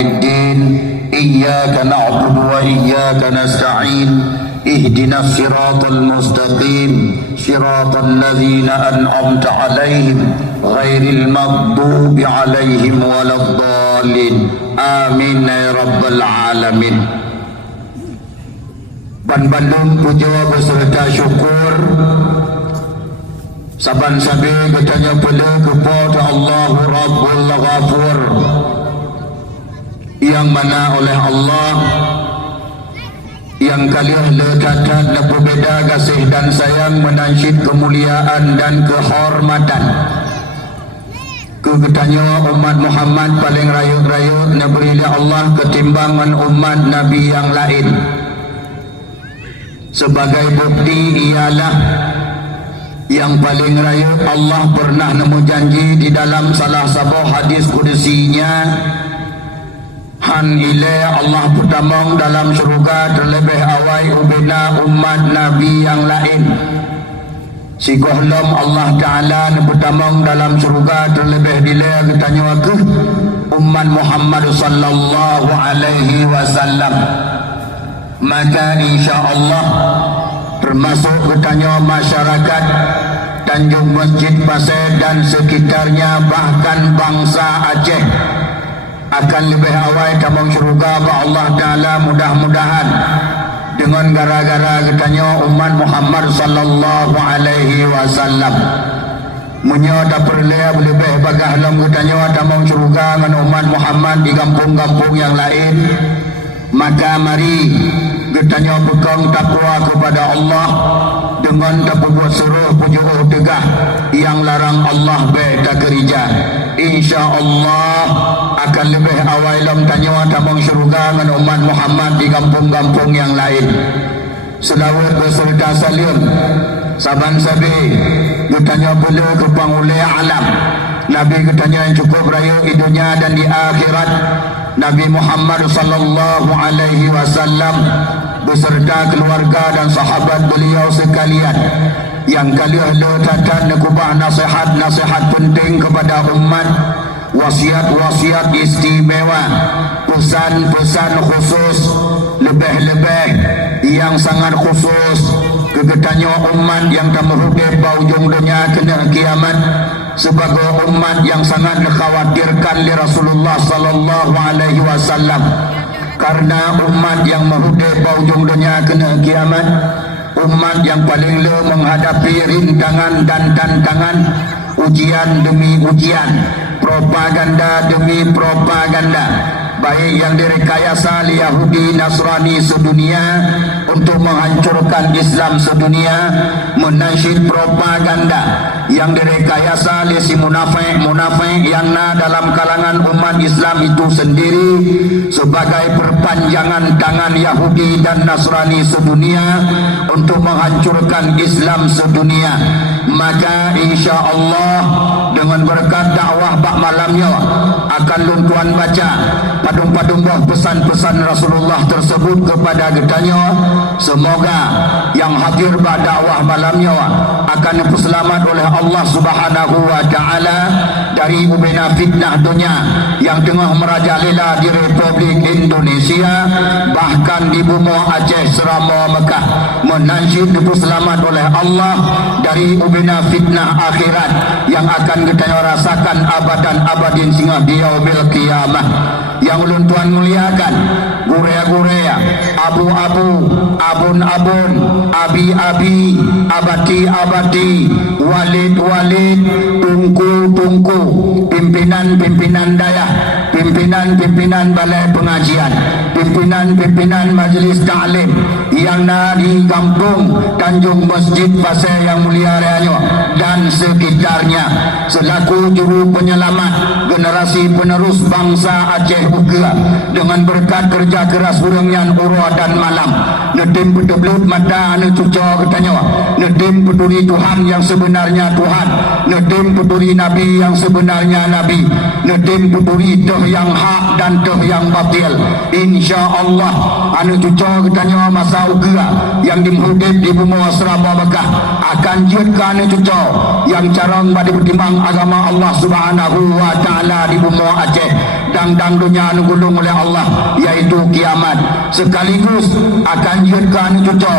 الدين إياك نعبد وإياك نستعين اهدنا الصراط المستقيم صراط الذين أنعمت عليهم غير المغضوب عليهم ولا الضالين آمين يا رب العالمين. Bandung puja beserta syukur saban sabi katanya pula kepada Allah Rabbul Ghafur, yang mana oleh Allah yang kalian lekatkan dan berbeda kasih dan sayang menansyid kemuliaan dan kehormatan ketanya umat Muhammad paling rayut-rayut naberilah Allah ketimbangan umat Nabi yang lain. Sebagai bukti ialah yang paling rayut Allah pernah nemu janji di dalam salah satu hadis kudusinya, han ile Allah pertamong dalam syurga terlebih awal ubina umat Nabi yang lain. Si gohlom Allah Ta'ala pertamong dalam syurga terlebih dile ketanya ke umat Muhammad sallallahu alaihi wasallam. Maka insya-Allah termasuk ketanya masyarakat Tanjung Masjid Pasir dan sekitarnya, bahkan bangsa Aceh akan lebih awal tamang syurga ba Allah Ta'ala mudah-mudahan dengan gara-gara ketanya umat Muhammad sallallahu alaihi wasallam menyata perlea lebih bagah dalam ketanya tamang syurga dengan umat Muhammad di kampung-kampung yang lain. Maka mari ketanya pegang takwa kepada Allah dengan tak berbuat suruh pujuh tegah yang larang Allah baik tak kerja. InsyaAllah akan lebih awal dalam tanya tamang syurga dengan umat Muhammad di kampung-kampung yang lain. Selawat beserta salim saban sabi ketanya perlu ke pangulai alam Nabi ketanya yang cukup raya di dunia dan di akhirat, Nabi Muhammad sallallahu alaihi wasallam beserta keluarga dan sahabat beliau sekalian yang kalian letakkan nekubah nasihat-nasihat penting kepada umat, wasiat-wasiat istimewa, pesan-pesan khusus, lebih-lebih yang sangat khusus kegetanya umat yang tak merudih baujung dunia kena kiamat, sebagai umat yang sangat dikhawatirkan oleh Rasulullah sallallahu alaihi wasallam, karena umat yang merudih baujung dunia kena kiamat, umat yang paling le menghadapi rintangan dan tantangan, ujian demi ujian, propaganda demi propaganda, baik yang direkayasa oleh Yahudi Nasrani sedunia untuk menghancurkan Islam sedunia, menansyid propaganda yang direkayasa oleh si munafik yang dalam kalangan umat Islam itu sendiri sebagai perpanjangan tangan Yahudi dan Nasrani sedunia untuk menghancurkan Islam sedunia. Maka insya-Allah dengan berkat dakwah bak malamnya akan luntuan baca padung-padung pesan-pesan Rasulullah tersebut kepada getanya. Semoga yang hadir bak dakwah malamnya akan diselamat oleh Allah Subhanahu wa taala dari ubina fitnah dunia yang tengah merajalela di Republik Indonesia, bahkan di bumi Aceh serama Mekah, menansyid diselamat oleh Allah dari ubina fitnah akhirat yang akan kita rasakan abadan abadin sehingga di yaumil qiyamah. Yang ulun tuan muliakan, gurea-gurea, abu-abu, abun-abun, abi-abi, abati-abati, walid-walid, tungku-tungku, pimpinan-pimpinan daya, pimpinan-pimpinan balai pengajian, pimpinan-pimpinan majlis ta'lim yang di kampung Tanjung Masjid Pasir yang mulia raya dan sekitarnya, selaku juru penyelamat generasi penerus bangsa Aceh Uga, dengan berkat kerja keras urangnya urwa dan malam, nedim pedeblut mata ane cuca katanya, nedim peduli Tuhan yang sebenarnya Tuhan, nedim peduli Nabi yang sebenarnya Nabi, nedim peduli toh yang hak dan toh yang batil. InsyaAllah ane cuca katanya masa Uga yang dimhudib di bumi Asrama Mekah akan jiatkan ane cuca yang carang pada bertimbang agama Allah Subhanahu wa ta'ala di bumi Aceh dang dunia anu gulung oleh Allah, yaitu kiamat. Sekaligus akan jadikan cuco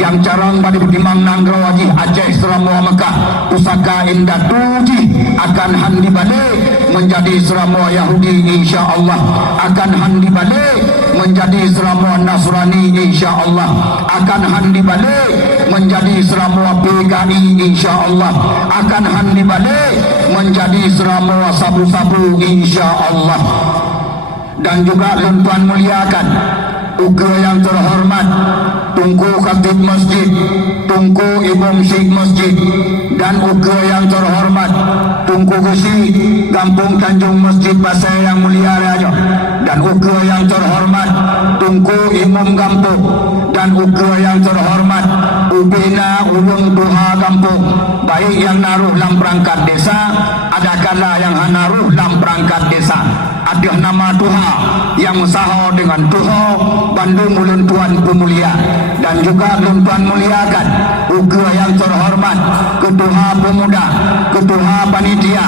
yang carang pada bertimang nanggro wajih Aceh Seramua Mekah pusaka indah tuji akan handi balik menjadi Seramua Yahudi insya-Allah, akan handi balik menjadi Seramua Nasrani insya-Allah, akan handi balik menjadi Seramua PKI insya-Allah, akan handi balik menjadi Seramua sabu-sabu insya-Allah. Dan juga tuan muliakan uga yang terhormat Tunku Khatib Masjid, Tunku Imam Syekh Masjid, dan uga yang terhormat Tunku Gusi Kampung Tanjung Masjid Pasai yang mulia raja, dan uga yang terhormat Tunku Imam Kampung, dan uga yang terhormat Ubina Ulung Tuha Kampung, baik yang naruh dalam perangkat desa, adakala yang naruh dalam perangkat desa. Ada nama Tuha yang saha dengan Tuha Bandung Ulun Tuan Pemulia, dan juga Ulun Tuan muliakan uga yang terhormat Ketua Pemuda, Ketua Panitia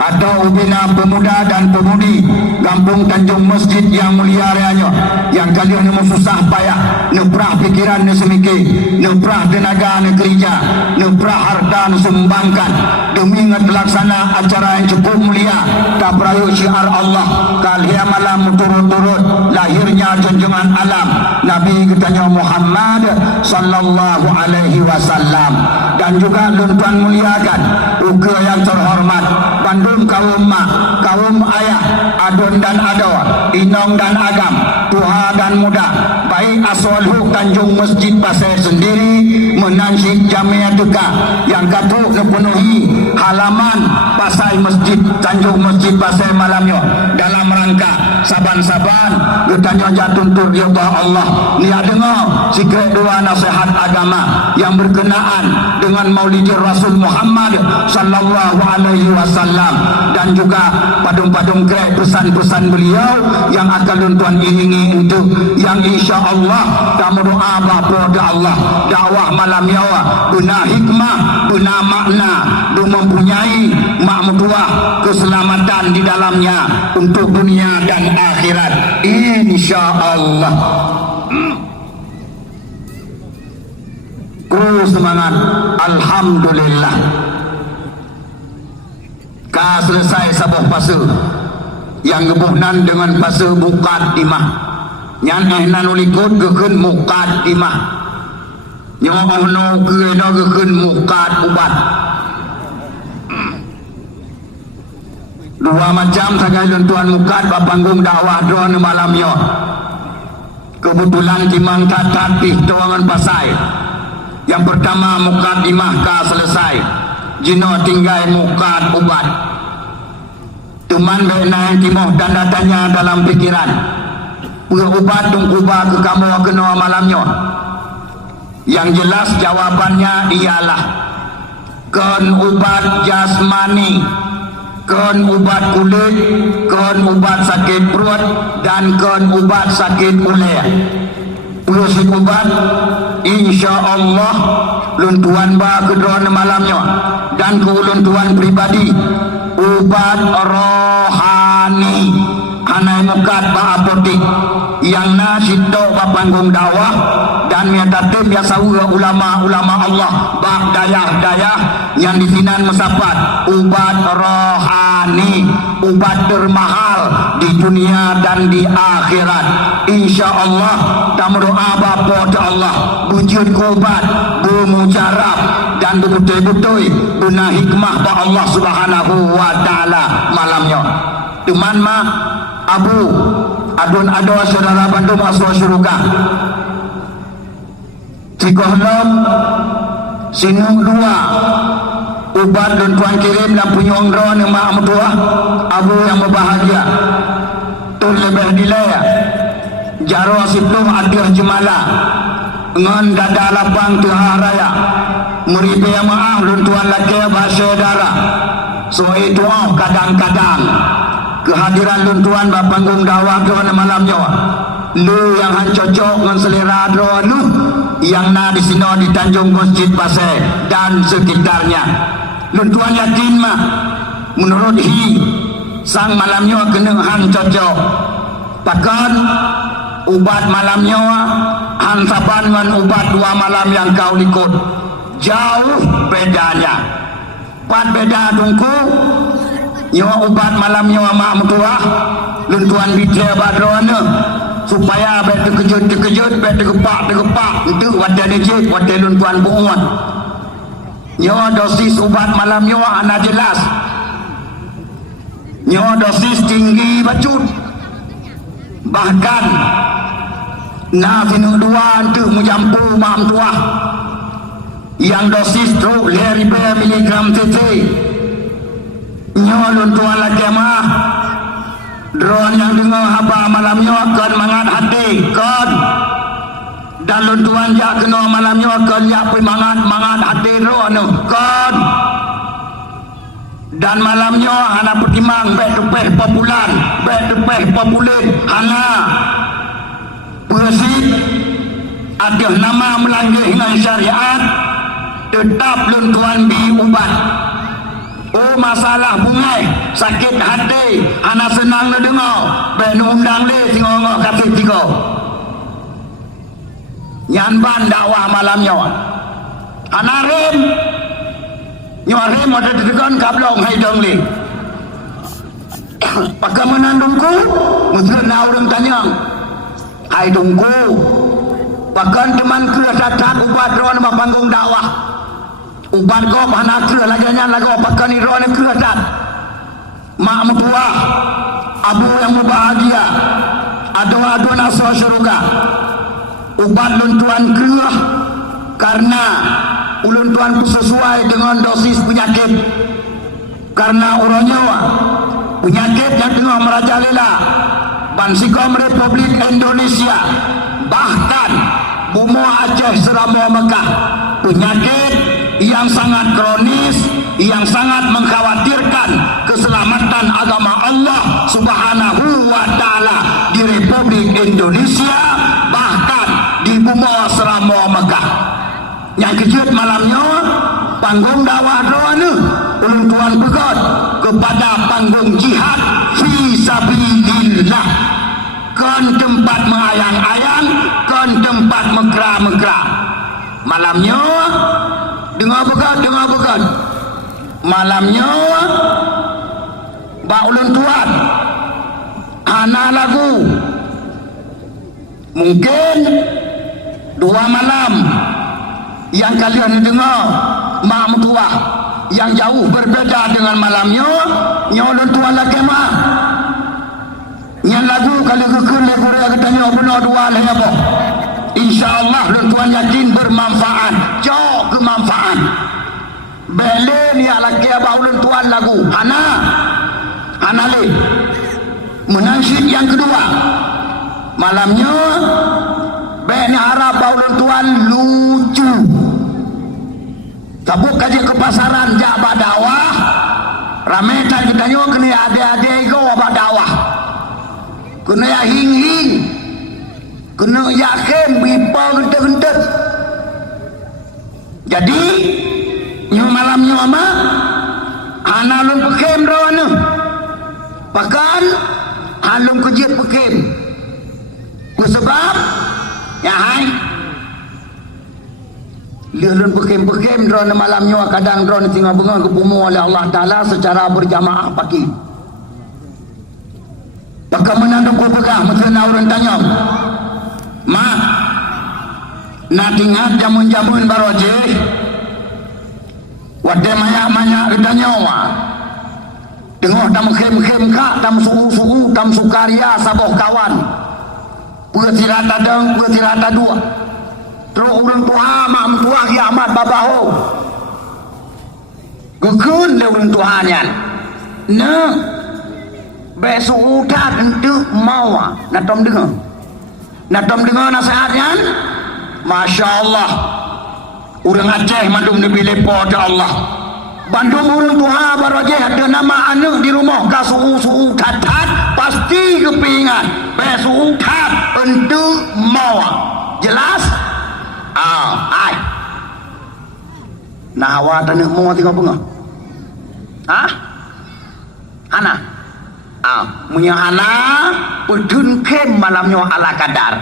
atau Ubina Pemuda dan Pemudi Kampung Tanjung Masjid yang mulia reanya, yang kalian susah payah neprah pikiran semiki, neprah tenaga kerja, neprah harta sumbangkan demi ngelaksana acara yang cukup mulia tak perayu syiar Allah kalian malam turut-turut lahirnya junjungan alam Nabi kita Muhammad sallallahu alaihi wasallam. Dan juga tuan muliakan uga yang terhormat Bandung kaum mak, kaum ayah, adon dan ado, inong dan agam, tuha dan muda, baik asolhu Tanjung Masjid Pasai sendiri menansik jamiah duka yang katuk memenuhi halaman Pasai Masjid Tanjung Masjid Pasai malamnya dalam rangka saban-saban bertanya jatuh dia Allah niat dengar sikret dua nasihat agama yang berkenaan dengan Maulid Rasul Muhammad sallallahu alaihi wasallam, dan juga padung-padung krek pesan-pesan beliau yang akan tuan iringi untuk yang insya-Allah kamu doa bapa Allah dakwah malam nyawa guna hikmah, guna makna, dan mempunyai makmudah keselamatan di dalamnya untuk dunia dan akhirat insya-Allah. Semangat alhamdulillah ka selesai sabuh pase yang ngebuhnan dengan pase muqaddimah nyan ehnan ulikut gekeun muqaddimah nyono keuna gekeun muqad ubat dua macam sagai tuan muqad bapanggung dakwah drone malam yo. Kebetulan timang tatat di Tawangan Pasai. Yang pertama muqaddimah ka selesai, jino tinggal muqad ubat. Teman bena yang timoh dan datanya dalam pikiran. Ubat tungkuba ke kamu kena malamnya. Yang jelas jawabannya ialah kon ubat jasmani, kon ubat kulit, kon ubat sakit perut, dan kon ubat sakit ulet. Urusin ubat insya-Allah luntuan ba kedron malamnya, dan ke luntuan pribadi ubat rohani anai mukat ba apotik yang nasito ba panggung dakwah dan miatatim biasa ulama-ulama Allah ba dayah-dayah yang disinan mesapat ubat rohani, ubat termahal di dunia dan di akhirat insya-Allah. Kamu doa bapa Allah wujud kubat bermujarab dan betul-betul guna hikmah ba Allah subhanahu wa ta'ala malamnya. Teman mah abu adun ado saudara Bandung aswa syurga cikohlom sinung dua ubat dan tuan kirim dan punyong drone yang mak mutua abu yang berbahagia tu lebih dilaya jaro situ adiah jemala ngan dada lapang tuha raya muribe maaf luntuan laki bahasa darah so itu kadang-kadang kehadiran luntuan bapanggung dakwah ke malamnya lu yang cocok dengan selera drone lu yang na di sini di Tanjung Masjid Pasai dan sekitarnya luntuan yakin mah menurut sang malamnya kena hang cocok takkan ubat malamnya hang saban dengan ubat 2 malam yang kau ikut jauh bedanya. Pat beda dungku nyawa ubat malamnya mak mutuah luntuan bicara badrona supaya bet terkejut bet tergepak itu wadah dejit wadah luntuan buuan nyawa dosis ubat malamnya ana jelas nyawa dosis tinggi bacut bahkan na sinu dua itu mujampu mak mutuah yang dosis tu 5,000 mg cc nyolun tuan lagi mah drone yang dengar haba malamnya akan mangat hati kan dan luntuan jak kena malamnya akan jak pergi mangat hati drone kan dan malamnya hana pertimang bet tepeh populer hana bersih ada nama melanggar dengan syariat tetap luntuan diubat. Oh masalah bungai sakit hati anak senang le dengar ben undang le singong kasih tiga nyanban dakwah malamnya anak rem nyorem ada tekan kablong hai dong le pakai menandungku mesti nak orang tanya hai dongku pakai teman ke datang ubat ron panggung dakwah ubat kau mana kira lagi lagu pakai ni roh kira dat mak mutuah abu yang berbahagia adu nasr syurga ubat luntuan kira karena uluntuan sesuai dengan dosis penyakit karena urangnya penyakit yang tengah merajalela Bansikom Republik Indonesia bahkan Bumi Aceh Serama Mekah penyakit yang sangat kronis, yang sangat mengkhawatirkan keselamatan agama Allah Subhanahu wa Ta'ala di Republik Indonesia, bahkan di Bumi Serama Mekah. Yang kejut malamnya panggung dakwah doa ni ulun tuan pegat kepada panggung jihad fi sabilillah, kan tempat mengayang-ayang, kan tempat megera-megera. Malamnya dengar bekan malamnya bak ulun tuan ana lagu mungkin 2 malam yang kalian dengar mak mutuah yang jauh berbeza dengan malamnya nyolun tuan lagi mah yang lagu kalau kekun le Korea katanya benar 2 leh apa insyaallah tuan yakin bermanfaat jauh kemanfaat belen ya lagi apa ulun tuan lagu hana le menansyid yang kedua malamnya ben harap ulun tuan lucu tabuk kaji ke pasaran jak badawah ramai tak kita nyo kena adik-adik go badawah kena ya hing-hing kena yakin bipa gentek-gentek jadi nyo malam nyo ama ana lun pekem rono pakan halung kejit pekem sebab ya hai lulun pekem-pekem rono malam nyo kadang rono tinggal bengang kepumu oleh Allah Ta'ala secara berjamaah pagi pakai menandung ku pegah mesra orang tanya mak nak ingat jamun-jamun baru aja wadah banyak-banyak ditanya wak tengok tam kem-kem kak tam suhu-suhu tam sukaria saboh kawan putirat adang putirat dua terus orang tua mak tua kiamat babaho gekun le orang tuanya ne besok utat untuk mau nak tom dengar nasihatnya Masya Allah orang Aceh mandum Nabi lepo Allah bandung orang tua baru aja ada nama anak di rumah kasuhu tatat pasti kepingan besok utat untuk mau jelas ai nah awak tanah mau tengok bunga ana Punya anak pedun kem malamnya ala kadar.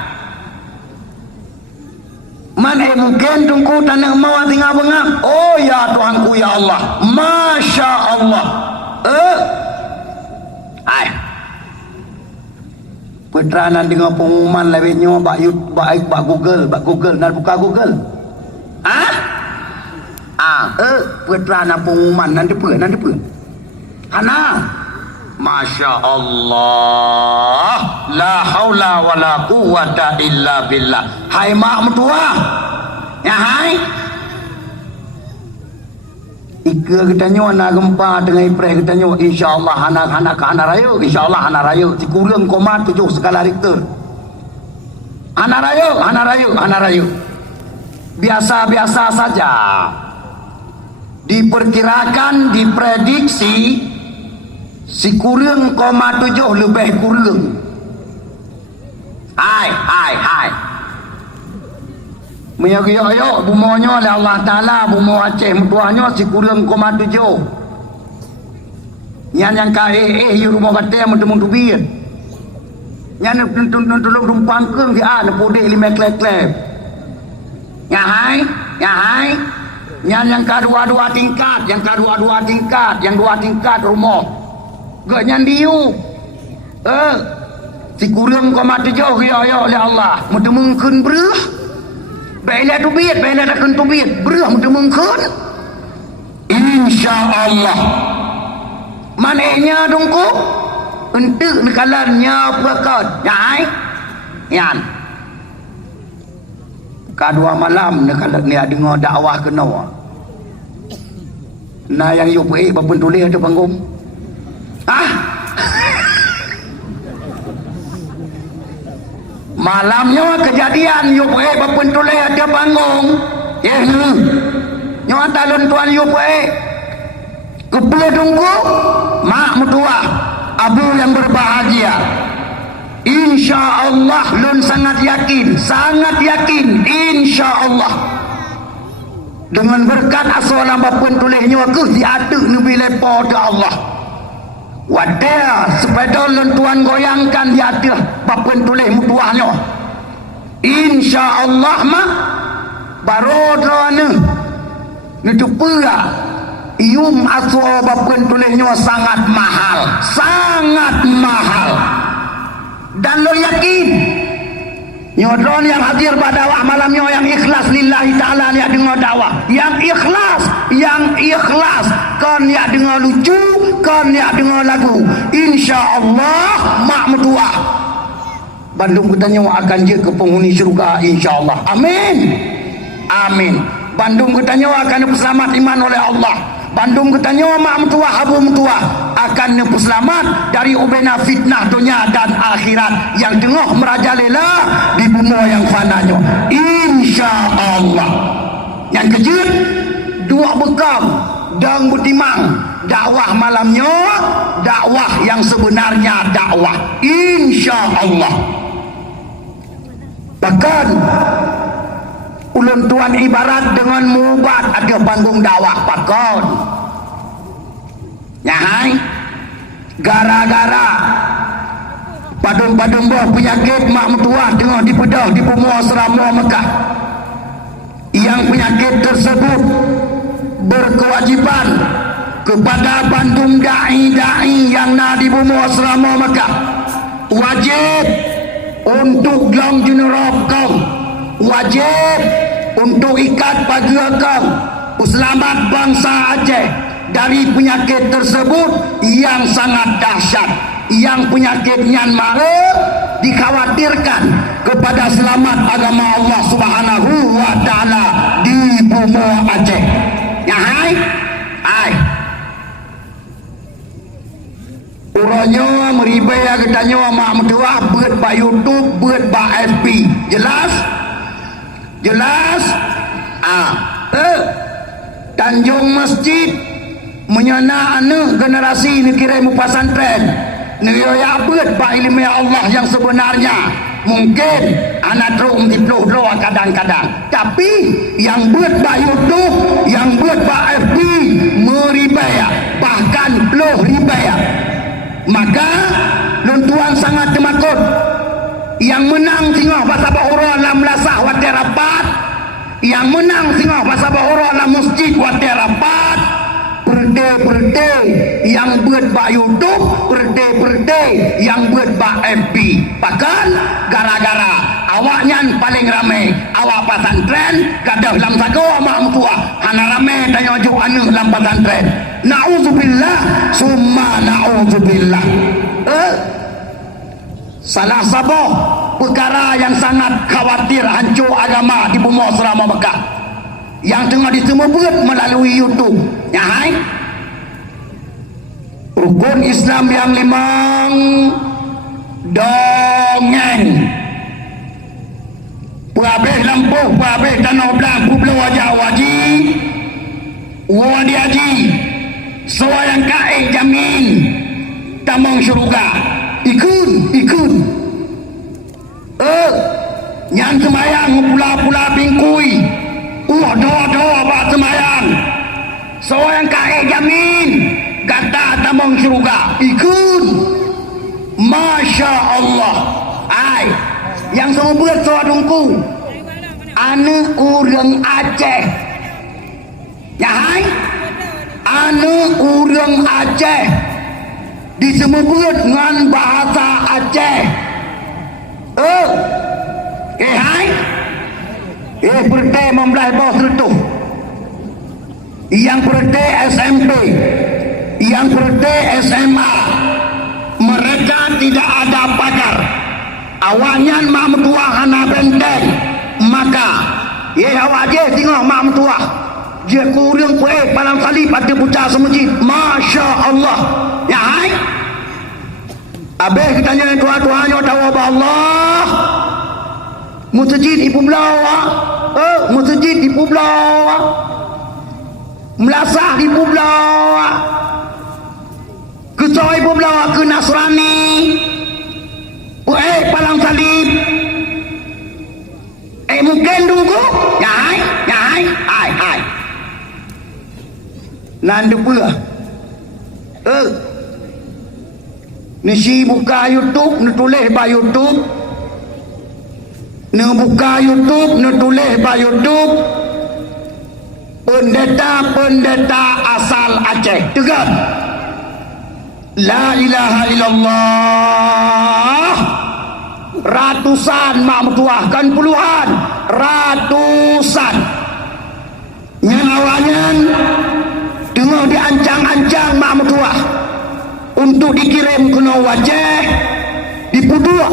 Mana mungkin tungku tanah mau tinggal bengak. Oh ya Tuhanku ya Allah, Masya Allah. Petranan dengan pengumuman lebihnya baik Google nak buka Google. Petranan pengumuman nanti apa? Hana. Masya Allah, la haula wa la quwata illa billah. Hai mak mertua, ya hai. Ika katanya anak gempa dengan April katanya insyaAllah anak-anak ke anak raya, insyaAllah anak raya si kurang koma 7 skala Richter. Anak raya biasa-biasa saja. Diperkirakan, diprediksi si kurang koma 7 lebih kurang. Hai Menyok-yok bumonya oleh Allah Ta'ala, bumo Aceh mertuanya si kurang koma 7. Yang kaya rumah kata yang mentemun tubir. Yang tolong rumpang keng di ada podek 5 klep-klep. Ya hai. Yang kedua-dua tingkat, yang 2 tingkat rumah. Gak nyandiu. Si kurang koma 7 ya oleh Allah. Mentemungkeun berah. Baiklah tubit, baiklah takkan tubit. Berah mentemungkeun. InsyaAllah. Manehnya dongku. Untuk nekalannya berkat. Yan. Kedua malam nekalan ni dengar dakwah kena. Nah yang you pergi bapun tulis ada panggung. Malamnya kejadian you pergi bapun tulis ada panggung. Nyo talon tuan you pergi. Kepala dongku mak mertua abu yang berbahagia. InsyaAllah lun sangat yakin InsyaAllah dengan berkat asalam bapun tulihnya ke diaduk nubi lepo da Allah wadah sepeda lun tuan goyangkan diaduk bapun tulih mutuahnya InsyaAllah mak baru drone nutup pula ium aswa bapun tulihnya sangat mahal dan lo yakin nyodron yang hadir pada dakwah malamnya yang ikhlas lillahi ta'ala ni dengar dakwah yang ikhlas kan ya dengar lucu kan ya dengar lagu InsyaAllah mak mertua Bandung katanya akan je ke penghuni syurga InsyaAllah amin Bandung katanya akan selamat iman oleh Allah Bandung katanya mak mertua abu mertua akan selamat dari ubena fitnah dunia dan akhirat yang tengah merajalela di bumi yang fananya InsyaAllah. Yang kejut dua bekam dan butimang dakwah malamnya dakwah yang sebenarnya dakwah InsyaAllah. Bahkan ulun tuan ibarat dengan mubat ada panggung dakwah pakon. Nyahai gara-gara padung-padung buah penyakit mak mertua tengah dipedah di Pemua Serama Mekah. Yang penyakit tersebut berkewajiban kepada Bandung da'i-da'i yang nak di Pemua Serama Mekah wajib untuk gelang general kau, wajib untuk ikat pagi kau selamat bangsa Aceh dari penyakit tersebut yang sangat dahsyat, yang penyakitnya maut dikhawatirkan kepada selamat agama Allah Subhanahu wa Ta'ala di bumi Aceh. Ya hai uranya meribaya katanya mak mertua buat ba YouTube buat ba FB jelas Tanjung Masjid menyana anak generasi ni kira pesantren ni ya buat ba ilmu Allah yang sebenarnya mungkin anak teruk diploh doa kadang-kadang tapi yang buat ba YouTube yang buat ba FB meribaya bahkan ploh ribaya maka Tuan sangat temakut. Yang menang tengok pasal bahura dalam lasah watir rapat. Yang menang tengok pasal bahura dalam masjid watir rapat. Perde-perde yang buat bak YouTube, perde-perde yang buat bak FB. Bahkan gara-gara awaknya paling ramai awak pesantren gadah dalam sago mak tua hana ramai tanya ojo anu dalam pesantren. Nauzubillah summa nauzubillah. Salah satu perkara yang sangat khawatir hancur agama di bumi selama Mekah yang tengah ditemubuat melalui YouTube. Ya, hai? Rukun Islam yang 5 dongeng. Puabeh lampu, puabeh tanah belang, publo wajah waji, wadi haji, soalan kain jamin, tamang syurga, ikun. Yang semayang pula-pula bingkui, doa buat semayang, soalan kain jamin, kata tamang syurga, ikun, Masya Allah. Ai. Yang semua buat soadungku ane urang Aceh. Ya hai? Ane urang Aceh disebut dengan bahasa Aceh. Hai? Berde membelah bawah serutuh. Yang berde SMP, yang berde SMA, mereka tidak ada pagar. Awaknya mak mentua hana benteng, maka awak je tengok mak mentua dia kurang kuih palang salib ada pucah semajid. Masya Allah. Ya hai? Habis kita tanya tuan-tuannya tahu apa Allah masjid ibu belau masjid ibu belau melasah ibu belau kecoh ibu belau ke Nasrani palang salib. Mungkin tunggu. Ya hai. Nandu pula. Nisi buka YouTube, ni tulis ba YouTube. Ni buka YouTube, ni tulis ba YouTube. Pendeta asal Aceh. Tegar. La ilaha illallah. Ratusan mak mentua, kan puluhan, ratusan nyawanya tengah diancang-ancang mak mentua untuk dikirim ke wajah di Pudua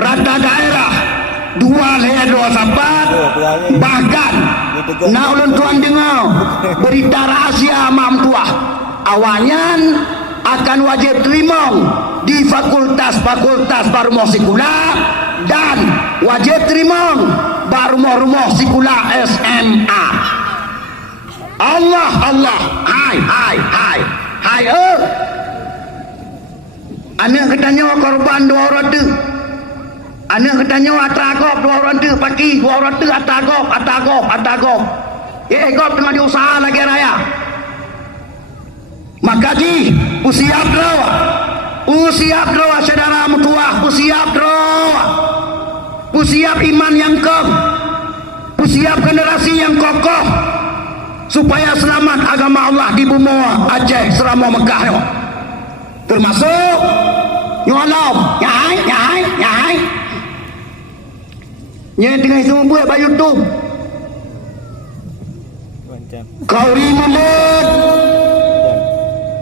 rata daerah 2 leher 2 sabat. Bahkan nak ulun tuan dengar berita rahasia mak mentua awalnya akan wajib terima di fakultas-fakultas barumah sekular dan wajib terima barumah-rumah sekular SMA. Allah hai anak katanya korban 2 orang tu, anak katanya atagop 2 orang tu pagi 2 orang tu atagop gop tengah diusaha lagi raya. Maka ji usiap doa saudara mutuah, usiap iman yang kekal, usiap generasi yang kokoh supaya selamat agama Allah di bumi Aceh selama Mekah yo. Termasuk nyolong ya hai nya dengan semua buat ba YouTube kau rimulut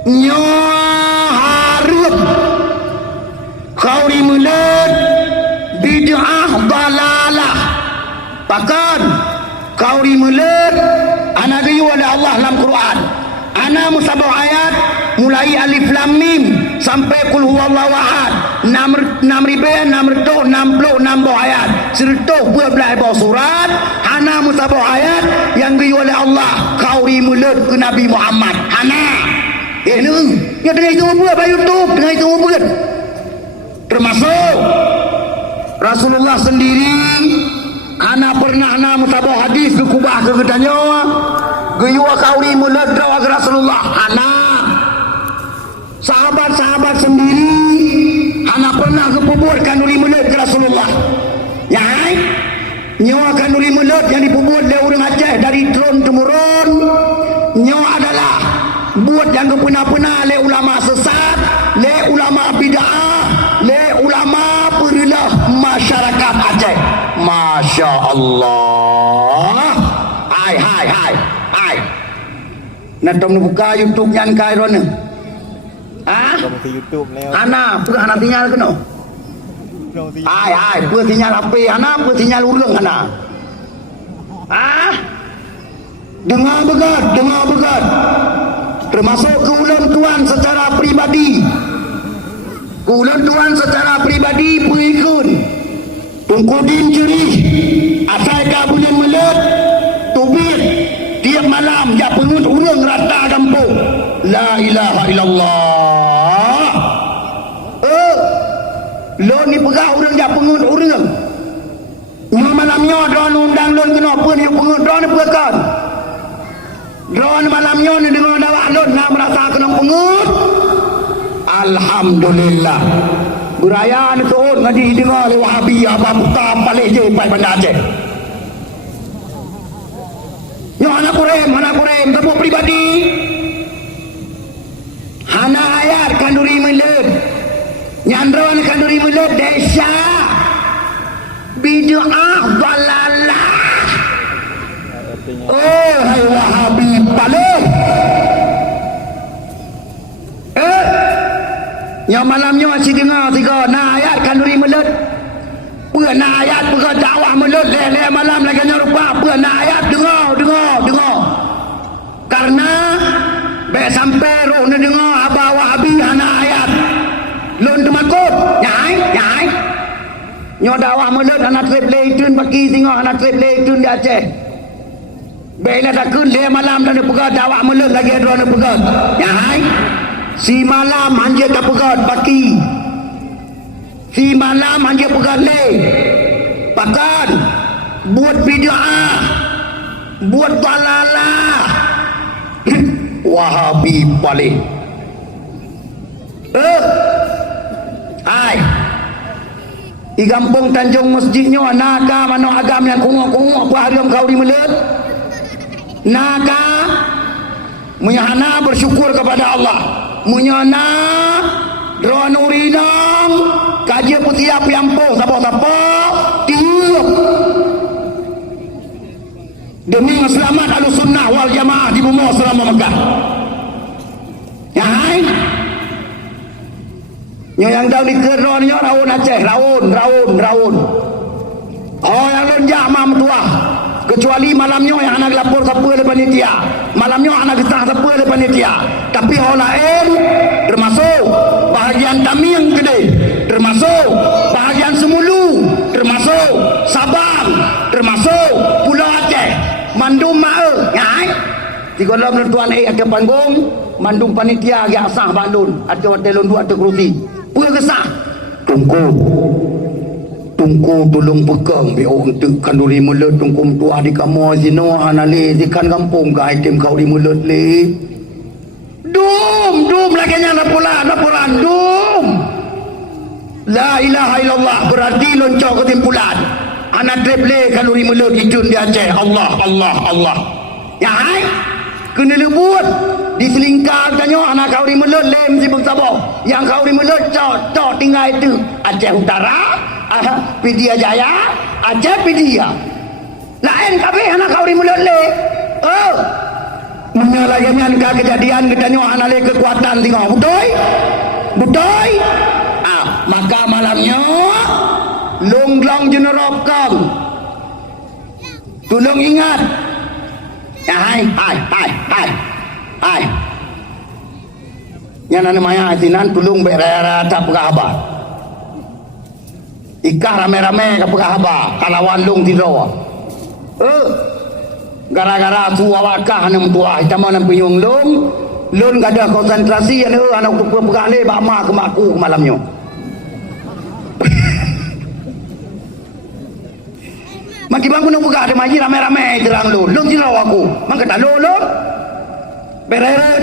nyo harut khauri mulut bid'ah dalalah bahkan khauri mulut ana gayu oleh Allah dalam Quran ana musabah ayat mulai alif lam mim sampai qul huwallahu ahad 6 ayat serta 12 surat ana musabah ayat yang gayu oleh Allah khauri mulut ke Nabi Muhammad ana ni ya dengan itu buat by YouTube dengan itu buat termasuk Rasulullah sendiri ana pernah mutabah hadis ke Kubah ke katanya gayua kauri mulut rawag Rasulullah ana sahabat-sahabat sendiri ana dibuat kanduri mulut ke Rasulullah. Ya, nyawa kanduri mulut yang dibuat oleh orang Aceh dari turun temurun. Nyawa adalah buat yang kepena-pena oleh ulama sesat, oleh ulama bid'ah, oleh ulama perilah masyarakat Aceh. Masya Allah. Hai. Nak tom buka YouTube yang Kairon ni. Ah? Ke YouTube leo. Ana, pernah anak tinggal ke no? Hai, pernah tinggal HP, ana pernah tinggal urang ana. Ah? Dengar begat. Termasuk keulan tuan secara pribadi. Keulan tuan secara pribadi pengikut. Tungkudin cerih. Asal kabulan melet. Tubir. Tiap malam dia pengut urang rata kampung. La ilaha illallah. Lo ni pegah urang dia pengut urang. Nyo malamnya drone undang lon kena apa ni pengut drone pekan. Drone malamnya ni dengar dawak lon nak merasa kena pengut. Alhamdulillah. Buraya ni turun ngaji dengar oleh Wahabi apa muka paling je pai Bandar Aceh. Yo anak kurem tepuk pribadi. Hana ayat kanduri melut. Nyandron kanduri melut desa. Bid'ah dalalah. Oh hai Wahabi paling. Yang malamnya masih dengar tiga na ayat kanduri melut. Pua na ayat pua dakwah melut le malam lagi nyerupa pua na ayat dengar. Karena be sampai roh na dengar abah Wahabi hana ayat. Lon temakut. Nyai. Nyo dakwah melut anak trip leitun bagi tengok anak trip leitun di Aceh. Bila takun le malam dan pua dakwah melut lagi ada na pua. Nyai. Si malam hanya tak pegat baki. Si malam hanya pegat le. Pakan. Buat bid'ah. Buat dalalah. Wahabi paling. Hai. Di kampung Tanjung Masjidnya naga mano agam yang kungok-kungok apa hari kau di melut. Naga menyahana bersyukur kepada Allah. Munyana drone urinang kaji putiap yampung sapa-sapa tiup demi selamat Ahlussunnah wal Jamaah di bumi selama Mekah. Ya hai. Yang tahu di drone nya raun Aceh, raun. Oh yang lonjak mam tua. Kecuali malamnya yang anak lapor siapa oleh panitia, malamnya anak getah siapa oleh panitia. Tapi orang lain termasuk bahagian Taming gede, termasuk bahagian Semulu, termasuk Sabang, termasuk Pulau Aceh, Mandum Mae, nyai. Jika dalam tuan agak panggung, Mandum panitia agak sah balun, atau telon dua atau kerusi, punya kesah, tungku tolong pegang biar untuk kanduri mulut tungku tua di kamu zino anali zikan kampung ke item kau di mulut le dum lagi nya laporan dum la ilaha illallah berarti loncok kesimpulan anak treble kanduri mulut hijun di Aceh Allah ya hai kena lebut diselingkarkannya anak kau di mulut lem si bersabah yang kau di mulut cok tinggal itu Aceh Utara Pidia Jaya, Aceh Pidia. Lain kabeh anak kau di mulut le. Menyalahkan kejadian ketanya anak le kekuatan tengok. Betul. Maka malamnya longlong jenerokam. Tolong ingat. Ya hai. Yang namanya asinan tolong berada tak berkhabar. Ikah rame-rame ke pekahaba kalawan lung tidur. Gara-gara tu awakah nem tua hitam nam penyung lun gak ada konsentrasi anak tu pekale bak mak ke makku malamnya. Maki bangun nak pekah ada maji rame-rame terang lun tidur aku. Mak kata lun. Berere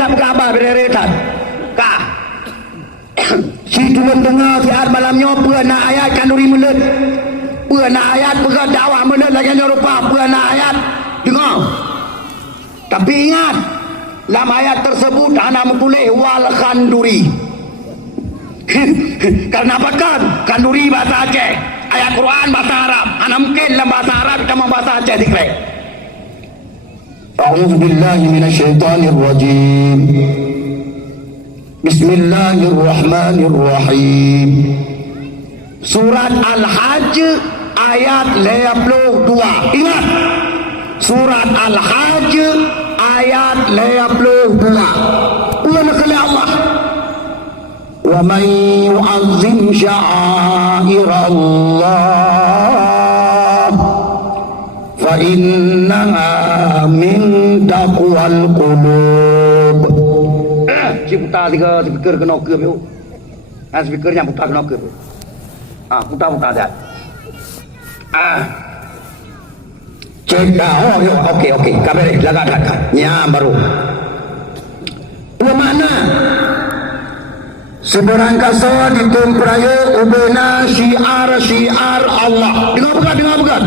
tak pekahaba berere tak. Kah. Si turun dengar siar malamnya nak ayat kanduri mulut nak ayat pegang dakwah mulut lagi rupa nak ayat dengar. Tapi ingat dalam ayat tersebut hanya memboleh wal kanduri. Karena apa kan kanduri bahasa Aceh, ayat Quran bahasa Arab, hanya mungkin dalam bahasa Arab sama bahasa Aceh dikira. A'udzubillahi minasyaitonirrajim. Bismillahirrahmanirrahim. Surat Al-Hajj ayat 52. Ingat, surat Al-Hajj ayat 52. Ulang kali Allah. Wa man yu'azzim sya'airallah fa innaha min taqwal qulub. Si putar tiga speaker kena ke tu. Speakernya putar kena ke. Putar dah. Cek dah. Okey. Kamera lagak. Nya baru. Mana? Seberang kasa di temperaya ubena syiar Allah. Dengar bukan?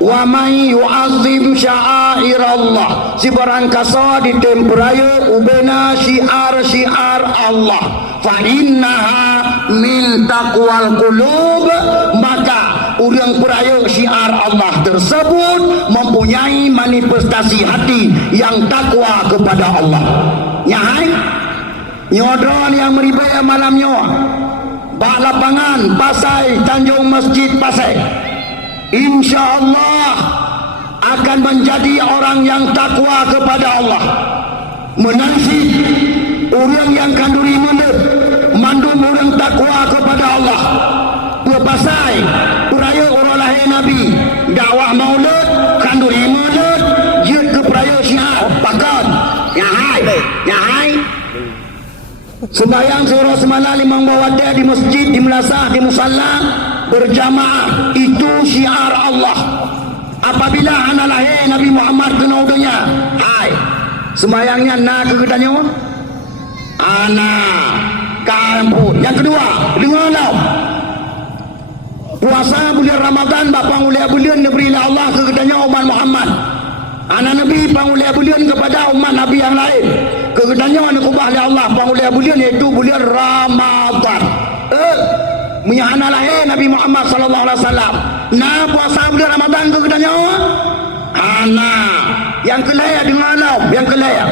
Wa may yu'azzim sya'airallah. Seberang kasa di temperaya ubena syiar Allah. Fa innaha min taqwal qulub. Maka orang peraya syiar Allah tersebut mempunyai manifestasi hati yang takwa kepada Allah. Nyai nyodron yang meribaya malamnya bak lapangan Pasai Tanjung Masjid Pasai, insya-Allah akan menjadi orang yang takwa kepada Allah, menasih orang yang kanduri mulut, mandum orang takwa kepada Allah. Pasai peraya orang lahir Nabi, dakwah maulud, kanduri mulut, jid ke peraya syiar pakat. Nyahai sembahyang surah semalam 5 waktu di masjid, di melasah, di musalla berjamaah, itu syiar Allah. Apabila anak lahir Nabi Muhammad kena udunya, sembahyangnya nak ke gedanya anak kampung. Yang kedua, dengarlah, puasa bulan Ramadan bapa mulia bulan diberilah Allah ke gedanya umat Muhammad. Anak Nabi pangulia bulan kepada umat Nabi yang lain. Kegedannya anak kubah oleh Allah pangulia bulan iaitu bulan Ramadan. Menyahana lahir Nabi Muhammad sallallahu alaihi wasallam. Nah puasa bulan Ramadan kegedannya anak yang kelaya dengarlah, yang kelaya.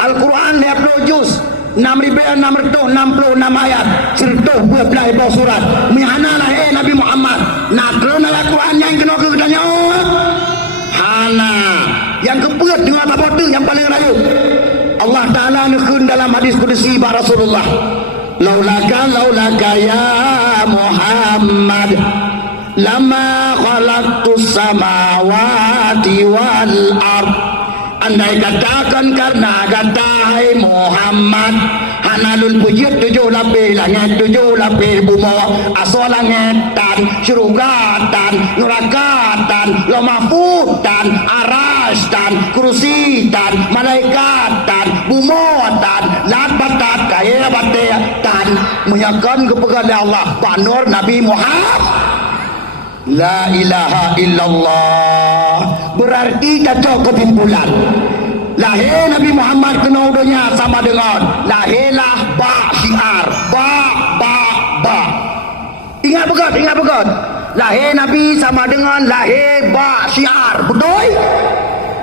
Al-Quran 50 juz 6.666 ayat serta 12 surat. Menyahana lahir Nabi Muhammad. Nah kerana Al-Quran yang kena kegedannya yang keput dengan apa tu yang paling raya. Allah Ta'ala nekun dalam hadis kudusi ba Rasulullah, laulaka ya Muhammad lama khalaqtus samawati wal ard. Andai katakan karena katai Muhammad hanalul pujud 7 lapis langit 7 lapis bumi, asal langit dan syurga dan neraka dan lauh mahfuz dan aras dan kursi dan malaikat dan bumi dan labat kaya batia dan menyakan kepada Allah panur Nabi Muhammad. La ilaha illallah. Berarti kata kesimpulan, lahir Nabi Muhammad kena udahnya sama dengan lahirlah ba syiar, ba. Ingat betul. Lahir Nabi sama dengan lahir ba syiar, betul?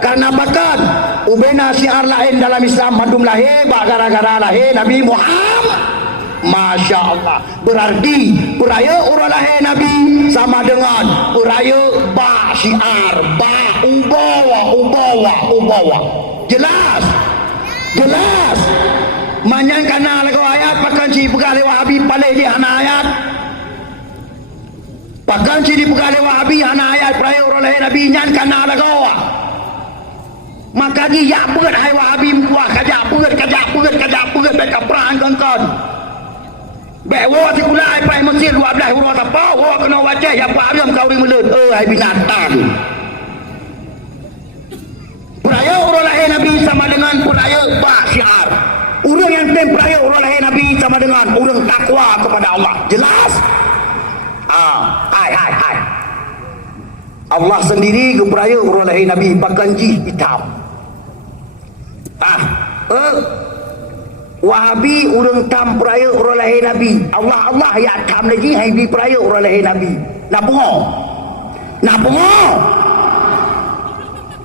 Karena bahkan ubena syiar lain dalam Islam mandum lahir ba gara-gara lahir Nabi Muhammad. Masya Allah. Berarti peraya orang lahir Nabi sama dengan peraya ba syiar, ba ubawa. Jelas. Manyan kana lagu ayat pakan si pegali Wahabi palih di hana ayat. Pakan si di pegali Wahabi hana ayat peraya orang lahir Nabi nyan kana lagu. Maka dia berat hai Wahabi muah kajak berat baik perang kan. Bawa si kulai pai Mesir 12 huruf apa? Wa kena wajah yang paham kau ring melut. Hai binatang. Peraya orang lahir Nabi sama dengan peraya ba syiar. Orang yang Muslim peraya urang lahir Nabi sama dengan orang takwa kepada Allah. Jelas? Hai. Allah sendiri ke peraya urang lahir Nabi bakanji hitam. Wahabi urang tam peraya urang lahir Nabi. Allah ya tam lagi hai bi peraya urang lahir Nabi. Nak pengo.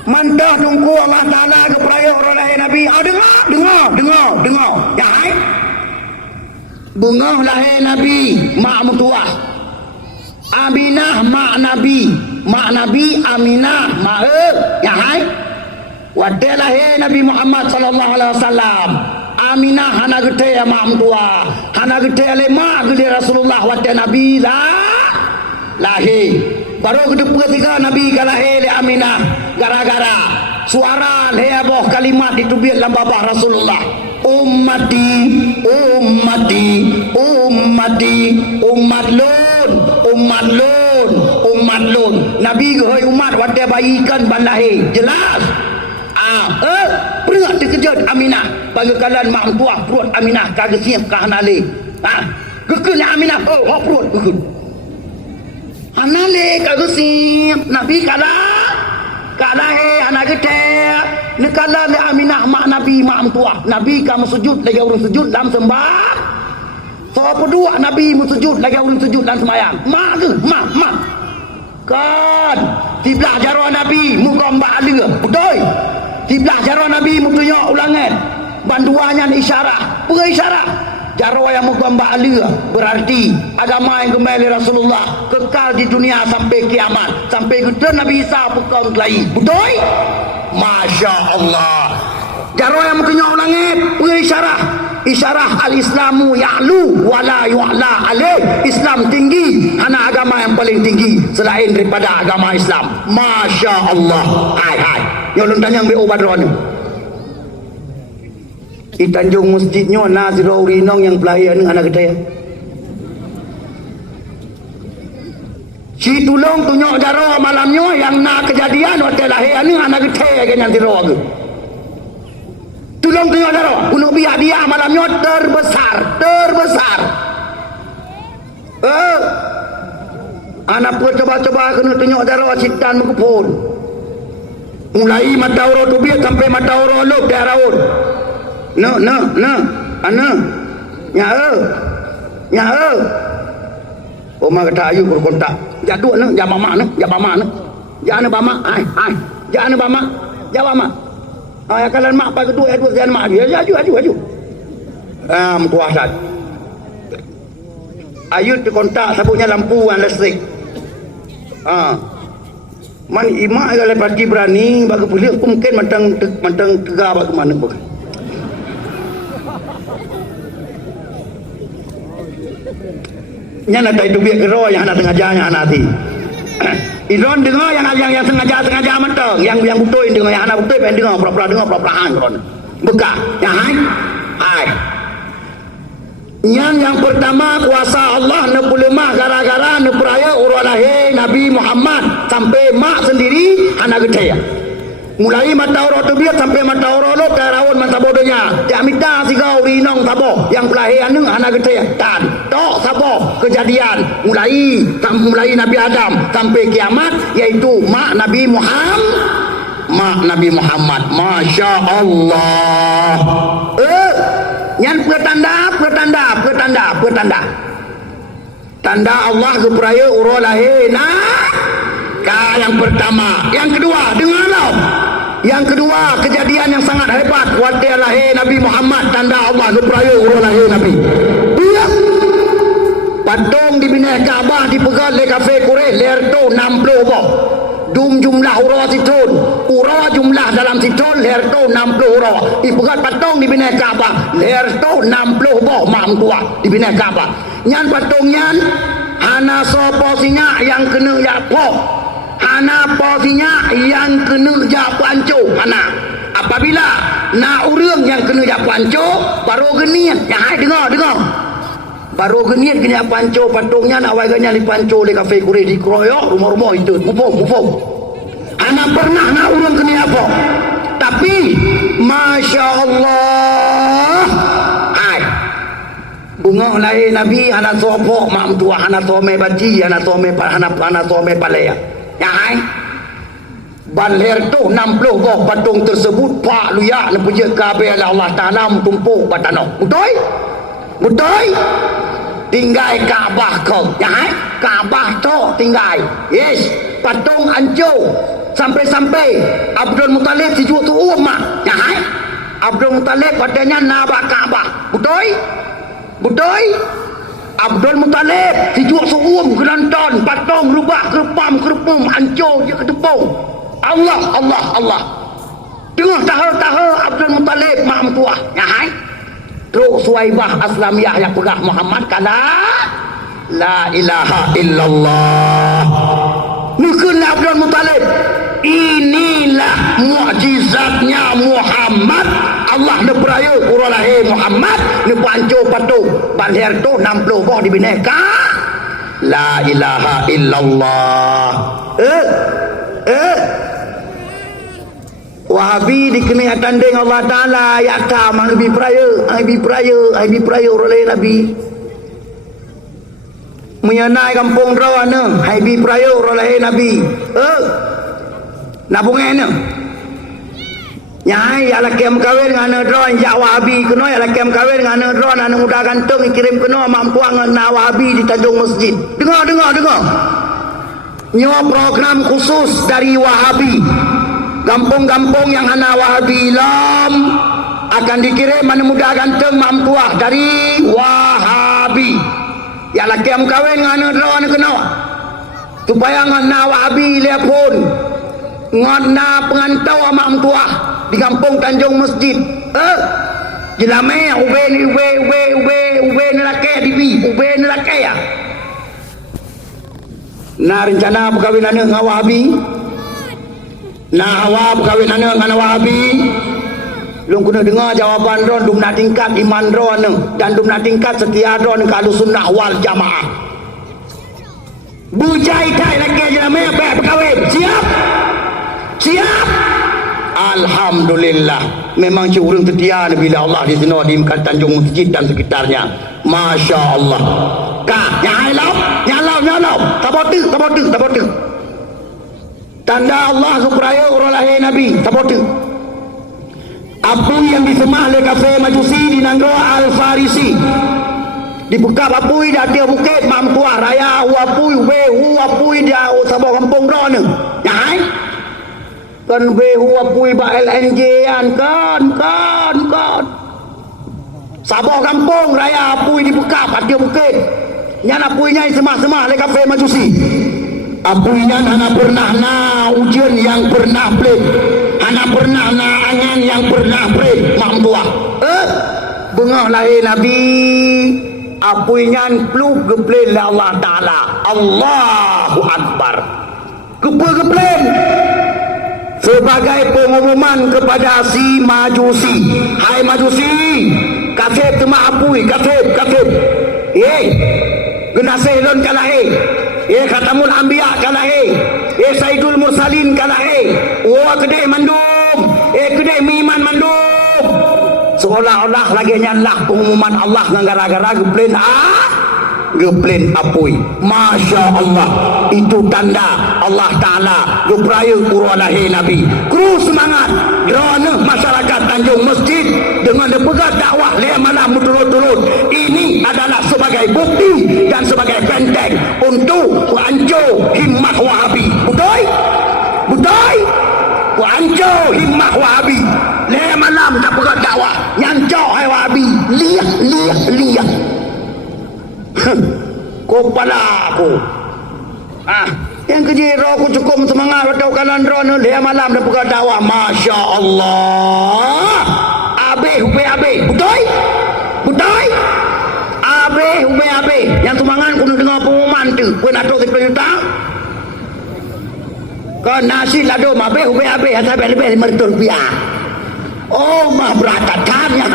Mantah tunggu Allah Ta'ala ke peraya urang lahir Nabi. Dengar. Ya hai. Bunga lahir Nabi mak mutuah. Aminah mak Nabi Aminah mak ya hai. Wadai lahir Nabi Muhammad sallallahu alaihi wasallam. Aminah hana gede ya mak mutuah. Hana gede ale mak gede Rasulullah wadai Nabi lahir. Baru kedua tiga Nabi kalahir le Aminah gara-gara suara heboh kalimat ditubiat dalam babah Rasulullah. Ummati umat lun. Nabi gehoi umat wadai bayikan ban lahir. Jelas? Pernah terkejut Aminah bagi kalian mak tuah perut Aminah kagak siap kahanale. Gekun Aminah perut gekun. Hanale kagak siap Nabi kalah anak gede ni kalah le Aminah mak Nabi mak tuah. Nabi kamu sujud lagi orang sujud dalam sembah. So kedua Nabi mu sujud lagi orang sujud dalam sembahyang. Mak kan tiblah jarah Nabi mu gombak dia. Betul. Tiblah jarah Nabi mu tunjuk ulangan. Banduannya isyarat. Apa isyarat? Jarah yang mu gombak dia berarti agama yang kembali Rasulullah kekal di dunia sampai kiamat. Sampai kita Nabi Isa bukan lagi. Betul? Masya Allah. Jarah yang mu tunjuk ulangan. Apa isyarat? Isyarah al-Islamu ya'lu wala yu'la alaih. Islam tinggi, hana agama yang paling tinggi selain daripada agama Islam. Masya Allah. Hai. Yang tanya ambil obat roh ni. Di Tanjung masjidnya Nazirau Rinong yang pelahir ni anak gede. Si tulung tunjuk darah malamnya yang nak kejadian waktu lahir ni anak gede kan yang dirau ke. Tolong tengok darah bunuh biak dia malamnya terbesar anak pun coba-coba kena tengok darah sitan mengepun mulai mata orang tu biak sampai mata orang luk dia raun ana nya Oma kata ayu berkontak jatuh na ja mama na ja bama ai ja bama ya kalian mak pagi tu edut jangan mak aju kuasa ayut di kontak sabuknya lampuan listrik man imak kalau pergi berani bagi pilih mungkin mantang tegak bagi mana bukan nyana tak itu biar kero yang anak sengaja nanti Idron dengar yang sengaja mentang, yang betul dengar, yang anak betul pengen dengar, pura-pura Idron. Buka, hai. Yang pertama kuasa Allah nepu lemah gara-gara nepu raya urang lahir Nabi Muhammad sampai mak sendiri anak gede. Mulai mata orang tu biar sampai mata orang lo terawon mata bodohnya. Jak minta sigau rinong sabo yang kelahiran neng anak gede tan. Tok sabo kejadian mulai Nabi Adam sampai kiamat yaitu mak Nabi Muhammad. Masya Allah. Yang pertanda. Tanda Allah keperaya urang lahir yang pertama. Yang kedua, dengarlah. Yang kedua, kejadian yang sangat hebat waktu lahir Nabi Muhammad, tanda Allah keperaya urang lahir Nabi. Dia patung di bina Kaabah dipegang oleh kafir Quraisy leher tu 60 boh. Jumlah urang situn, urang jumlah dalam situn leher tu 60 urang. Dipegang patung di bina Kaabah leher tu 60 boh mak tua di bina Kaabah. Nyan patungnya hana sopo singa yang kena yapok. Hana posinya yang kena jak pancu hana. Apabila nak urang yang kena jak pancu baru geniat. Ya hai dengar. Baru geniat kena pancu patungnya nak waganya di pancu oleh kafe Quraisy dikeroyok rumah-rumah itu. Mufum. Hana pernah nak urang kena apa. Tapi Masya Allah. bunga lahir Nabi anak sopok mak tua anak some baji anak some palaya ya hai ban lahir tu 60 boh patung tersebut pak luya na puja kabeh Allah Taala tumpuk batano betul tinggal Kaabah kau ya hai Kaabah tu tinggal yes patung hancur sampai Abdul Muttalib sejuk tu mak ya hai Abdul Muttalib padanya nabak Kaabah betul Abdul Muttalib sejuk suum gelonton patung rubah kerupam hancur je ke tepung Allah tengah tahu Abdul Muttalib mak mentua ya hai terus Suhaibah Aslamiyah yang pegah Muhammad kala la ilaha illallah mungkin Abdul Muttalib inilah mukjizatnya Muhammad Allah ne peraya urang lahir Muhammad ne pancur patung banhir tu 60 boh dibineka la ilaha illallah Wahabi dikenai tanding Allah Ta'ala ya tam Nabi peraya urang lahir Nabi menyenai kampung rawana Nabi peraya urang lahir Nabi nabungnya nyai ala kem kawin dengan drone jak Wahabi kena ala kem kawin dengan drone anak muda gantung kirim kena mampu dengan Wahabi di Tanjung Masjid dengar nyawa program khusus dari Wahabi kampung-kampung yang hana Wahabi lam akan dikirim anak muda gantung mampu dari Wahabi ya ala kem kawin dengan drone kena supaya ngana Wahabi lihat pun ngana pengantau amak mentua di kampung Tanjung Masjid jelame ube nelake dibi ube nelake ya na rencana perkahwinan dengan Wahabi na awak perkahwinan dengan Wahabi lu kena dengar jawaban ron dum nak tingkat iman ron dan dum nak tingkat setia ron ke Ahlussunnah wal Jamaah bujai tai laki jelame apa perkahwin siap Alhamdulillah memang curang setia bila Allah di sini di Tanjung Masjid dan sekitarnya Masya Allah nyalau tabotu tanda Allah keperaya urang lahir Nabi tabotu apu yang disemah oleh kafe Majusi di Nanggro Al-Farisi dibuka apui dah dia bukit mampuah raya apui dia sabah kampung ron ya kan behu apui ba LNG kan sabah kampung raya apui dibuka pada bukit nyana apuinya semah-semah le kafe Majusi apuinya hana pernah na ujian yang pernah pelik hana pernah na angan yang pernah pelik mampuah bengah lahir Nabi apuinya pluk geplen le Allah Ta'ala Allahu Akbar geplen sebagai pengumuman kepada si Majusi hai Majusi kafir tema apui kafir genasih lon kalahe khatamul anbiya kalahe sayyidul mursalin kalahe kedai mandum kedai miman mandum seolah-olah lagi nyalah pengumuman Allah dengan gara-gara geplen apui Masya Allah itu tanda Allah Ta'ala gepraya urang lahir Nabi kru semangat kerana masyarakat Tanjung Masjid dengan dipegang dakwah leh malam berturut-turut ini adalah sebagai bukti dan sebagai benteng untuk hancur himmah Wahabi betul hancur himmah Wahabi leh malam tak pegang dakwah nyancok hai Wahabi liah kepala aku yang kejira aku cukup semangat atau kalan drone dia malam dah pegang dakwah Masya Allah abe betul abe yang semangat aku dengar pengumuman tu pun atuk 10 juta kau nasi lado abe sampai lebih 500 rupiah oh mah beratatannya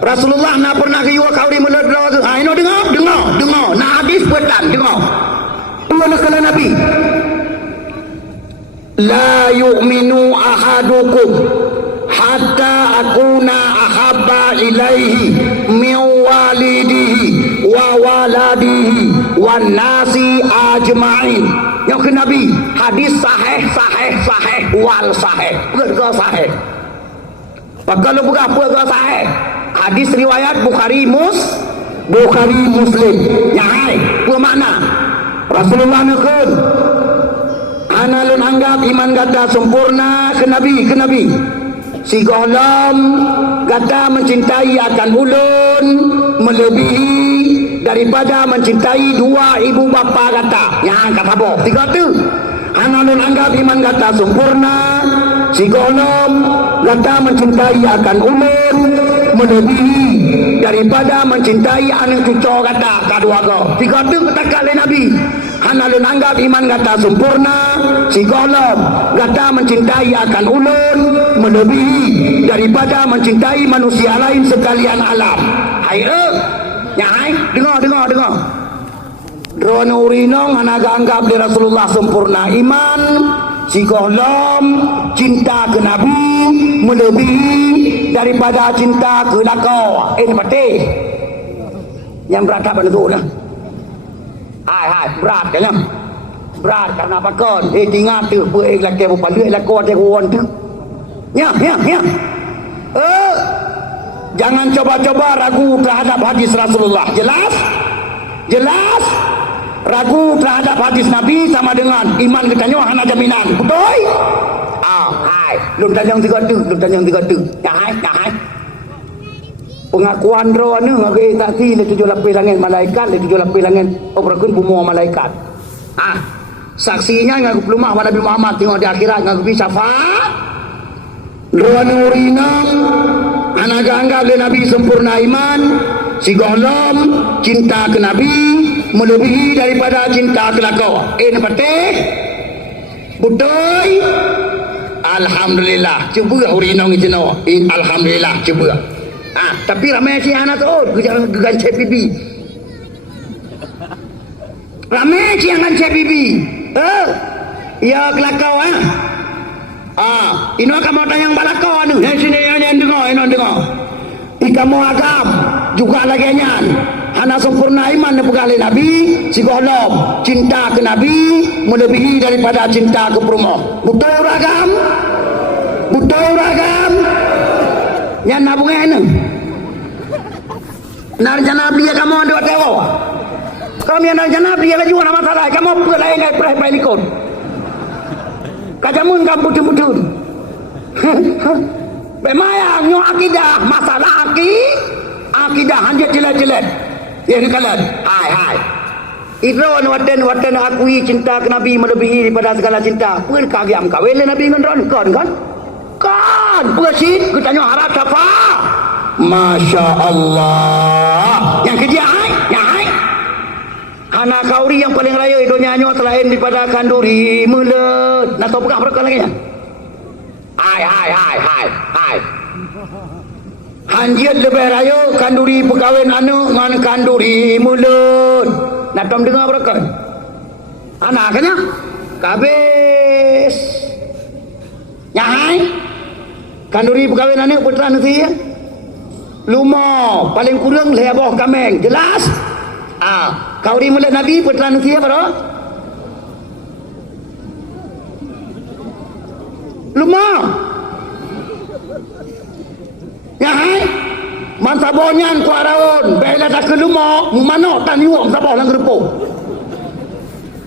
Rasulullah nak pernah ke yuwa kauri meledra tu ini dengar nak hadis petan dengar dua nakala Nabi la yu'minu ahadukum hatta akuna ahabba ilaihi min walidihi wa waladihi wan nasi ajma'in. Yang ke Nabi, hadis sahih wal sahih, berga sahih. Kalau bukan apa sahih, hadis riwayat Bukhari Muslim. Yang apa makna? Rasulullah nakun analun anggap iman kata sempurna ke Nabi. Si golom kata mencintai akan ulun melebihi daripada mencintai dua ibu bapa kata. Yang kata apa? Tiga tu. Analun anggap iman kata sempurna. Si golom kata mencintai akan ulun melebihi daripada mencintai anak cucu kata kedua kau. Tiga tu kata oleh Nabi. Analun anggap iman kata sempurna. Si golom kata mencintai akan ulun melebihi daripada mencintai manusia lain sekalian alam. Hai nyai dengar. Drone urinong anaga anggap di Rasulullah sempurna iman. Si golom cinta ke Nabi melebihi daripada cinta ke lakau. Ini patih yang berat apa itu lah. Hai berat kan? Berat karena apa kon? Tinggal tu buat laki bukan duit lakau ada kawan tu. Ya. Jangan coba-coba ragu terhadap hadis Rasulullah. Jelas. Ragu terhadap hadis Nabi sama dengan iman katanya hana jaminan. Betul? Hai. Belum tanyang tiga tu. Ya hai. Pengakuan roh ni ngagai tadi le 7 lapis langit malaikat, le 7 lapis langit obrakun bumi malaikat. Saksinya ngaku pelumah Nabi Muhammad tengok di akhirat ngaku syafaat. Roh nurinang anak anggap le Nabi sempurna iman. Si golom cinta ke Nabi melebihi daripada cinta ke lakau. Nepatih betul. Alhamdulillah. Cuba urinong itu no. Alhamdulillah cuba. Tapi ramai si anak tu jangan gancet bibi. Ramai si gancet bibi. Ya kelakau ini kamu tanya yang balakau anu. Yang sini yang dengar. Ikamu agam juga lagi nyan. Hana sempurna iman nepegale Nabi. Si golom cinta ke Nabi melebihi daripada cinta ke perumahan. Betul ragam. Yang nabungnya ini. Narjana beli kamu ada tewo. Kami yang narjana beli lagi juga nama salah. Kamu pun lain kali perih likon. Kajamun kamu putun. Bemayang nyo akidah masalah akidah hanjat jelat. Yang kalan. Hai. Idron watan akui cinta ke Nabi melebihi daripada segala cinta. Pun kagiam kawin Nabi ngendron kan? Kan bersin kita tanya harap syafa. Masya Allah. Yang kerja hai. Anak kauri yang paling raya itu nyanyo selain daripada kanduri mulut. Nak tahu pegang berapa lagi? Hai. Hanjir lebih raya kanduri perkahwin anu dengan kanduri mulut. Nak tahu dengar berapa? Anak kena kabis. Nyai. Kanduri perkahwin anu putra nanti ya. Lumo paling kurang leboh kameng jelas. Kauri mulut Nabi putra nanti ya bro. Lumo. Ya hai. Man sabonyan ku araon, bela tak ke lumo, mu mano tan yuang sabah lang grupo.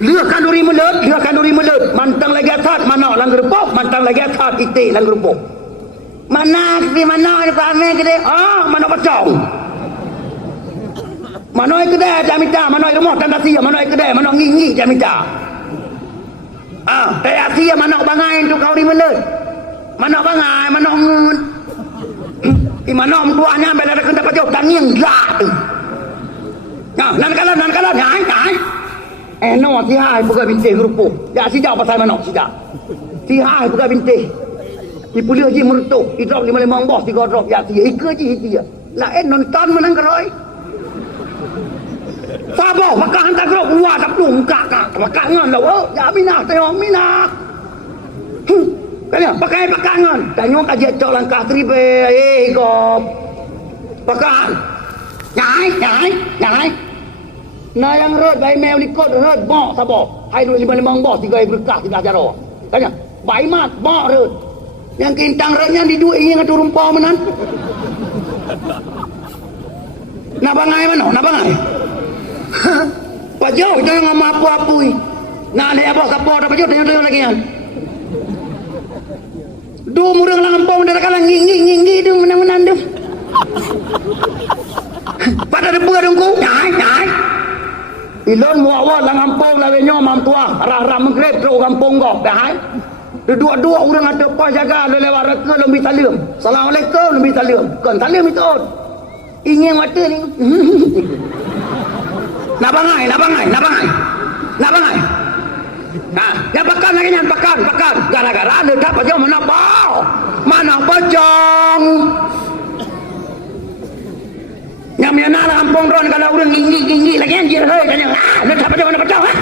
Lihat kanduri mulut, mantang lagi atat mano lang grupo, mantang lagi atat ite lang grupo. Mana si mano ni kami gede, mano pacong. Mano gede jamita, mano rumah tanda sia, mano gede, mano ngingi jamita. Taya sia mano bangai tu kau di mulut. Mano bangai, mano ngun. Imano tuanya bela dak dapat jauh tanging lah tu. Nan kalan hai. No si hai buka binte grupo. Ya si jauh pasal mano si dah. Si hai buka binte. Dipulih je merutuk. Idrop 55 bos 3 drop ya si ika je dia. Lah nonton menang keroi. Sabo maka hantar grup luar tak tu muka kak. Maka ngan lah. Ya minah tengok minah. Kaya pakai pakangan. Tanya kaji cok langkah tribe. Kop. Pakan. Nyai. Nah yang rot bayi mel likot rot bok sabok. Hai dulu 5 bok 3 berkah 3 jaro. Tanya. Bayi mat bok rot. Yang kintang rotnya di dua ingin ngatu rumpau menan. Nak bangai mana? Nak bangai? Pajo jangan ngomong apa-apa. Nak ada apa kapal dah pajo tanya lagi kan. Du murang lampau dari kalang nging dong menang-menang dong. Pada debu dongku. Nyai. Ilon muawal lang kampung lawe nyo mam tua. Arah maghrib terus kampung kau. Dah. Dua orang ada apa jaga lewat reka lebih talim. Assalamualaikum lebih talim. Kan talim itu. Ingin mata ni. Nak bangai. Nah, yang pakan lagi yang pakan. Gara-gara ada tak pajang mana pajang. Yang mana lah kampung ron kalau orang ginggi lagi yang dia hei tanya ada tak pajang mana pajang ah.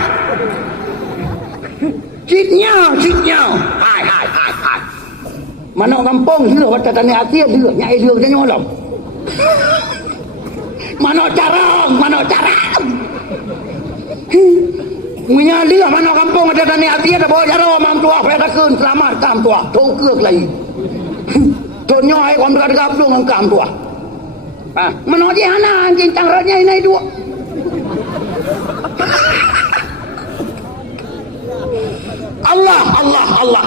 Ciknya. Hai. Mana kampung dia wata tanya asia dia nyai dia tanya malam. Mana carang. Menyali mana kampung ada tani hati ada bawa jaro mam tua petakun selamat kam tua tokek lagi. Tonyo ai kon dekat dong kam tua. Mana je hana anjing tangranya ini dua. Allah.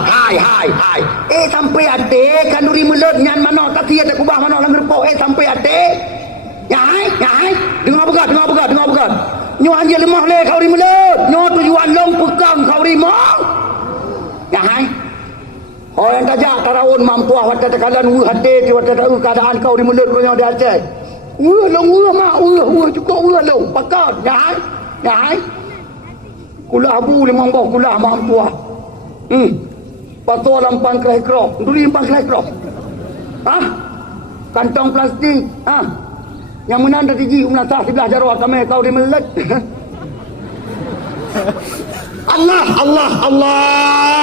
Hai. Sampai ate kanduri melet nyan mana tati ada kubah mana lang repok sampai ate. Nyai. Dengar begat. Nyo anjir lemah le kau rimelut. Nyo tujuan long pegang kau rimah. Nyai. Orang tajak tarawun mampuah wata tekalan hati wata keadaan kau rimelut nyo dia aceh. Long cukup long pakat. Nyai. Kula abu limang bau kula mampuah. Pato lampan kelai krok. Duri lampan kelai krok. Kantong plastik. Yang menanda tiji umnasah sebelah jarwah kami kau dimelet. Allah.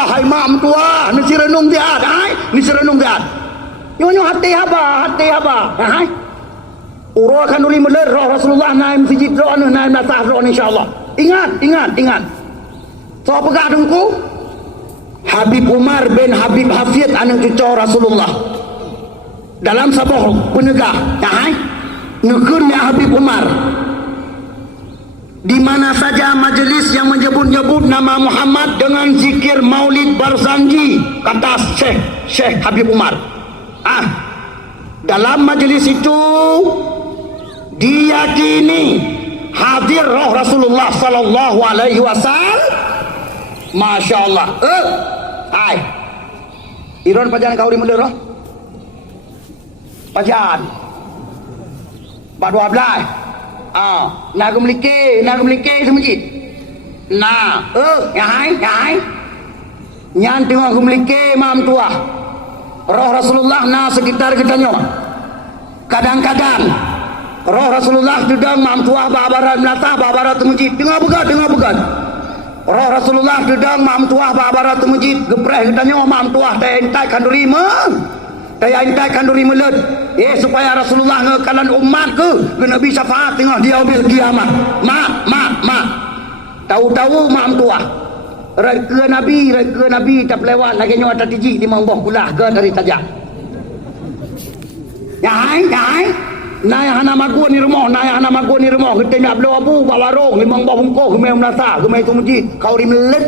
Hai mam tua, ni renung dia, Nyo hati apa? Hai. Urah kan duri melet roh Rasulullah naim sijid roh naim nasah roh insyaallah. Ingat. So pegak dengku. Habib Umar bin Habib Hafid anu cucu Rasulullah. Dalam sebuah penegak, hai. Nukurnya Habib Umar di mana saja majelis yang menyebut-nyebut nama Muhammad dengan zikir Maulid Barzanji kata Syekh Habib Umar. Dalam majelis itu diyakini hadir roh Rasulullah sallallahu alaihi wasallam. Masya Allah. Iron pajan kau di roh. Pajan. 12 nak memiliki semujit nyai nyan tengok memiliki mam tua roh Rasulullah sekitar kitanya kadang-kadang roh Rasulullah sedang mam tua babarat melata babarat semujit dengar begat roh Rasulullah sedang mam tua babarat semujit gepreh kitanya mam tua tentai kanduri melet supaya Rasulullah ngekalan umat ke Nabi syafaat tengah dia bil kiamat. Mak tahu mak tua ke Nabi tak lewat lagi nyawa tatiji di mangboh kulah ke dari tajak nyai naya hana magu ni rumah kita nak beli abu bawa warung limang bawah bungkuh kemai menasa kemai tu masjid kau rimelet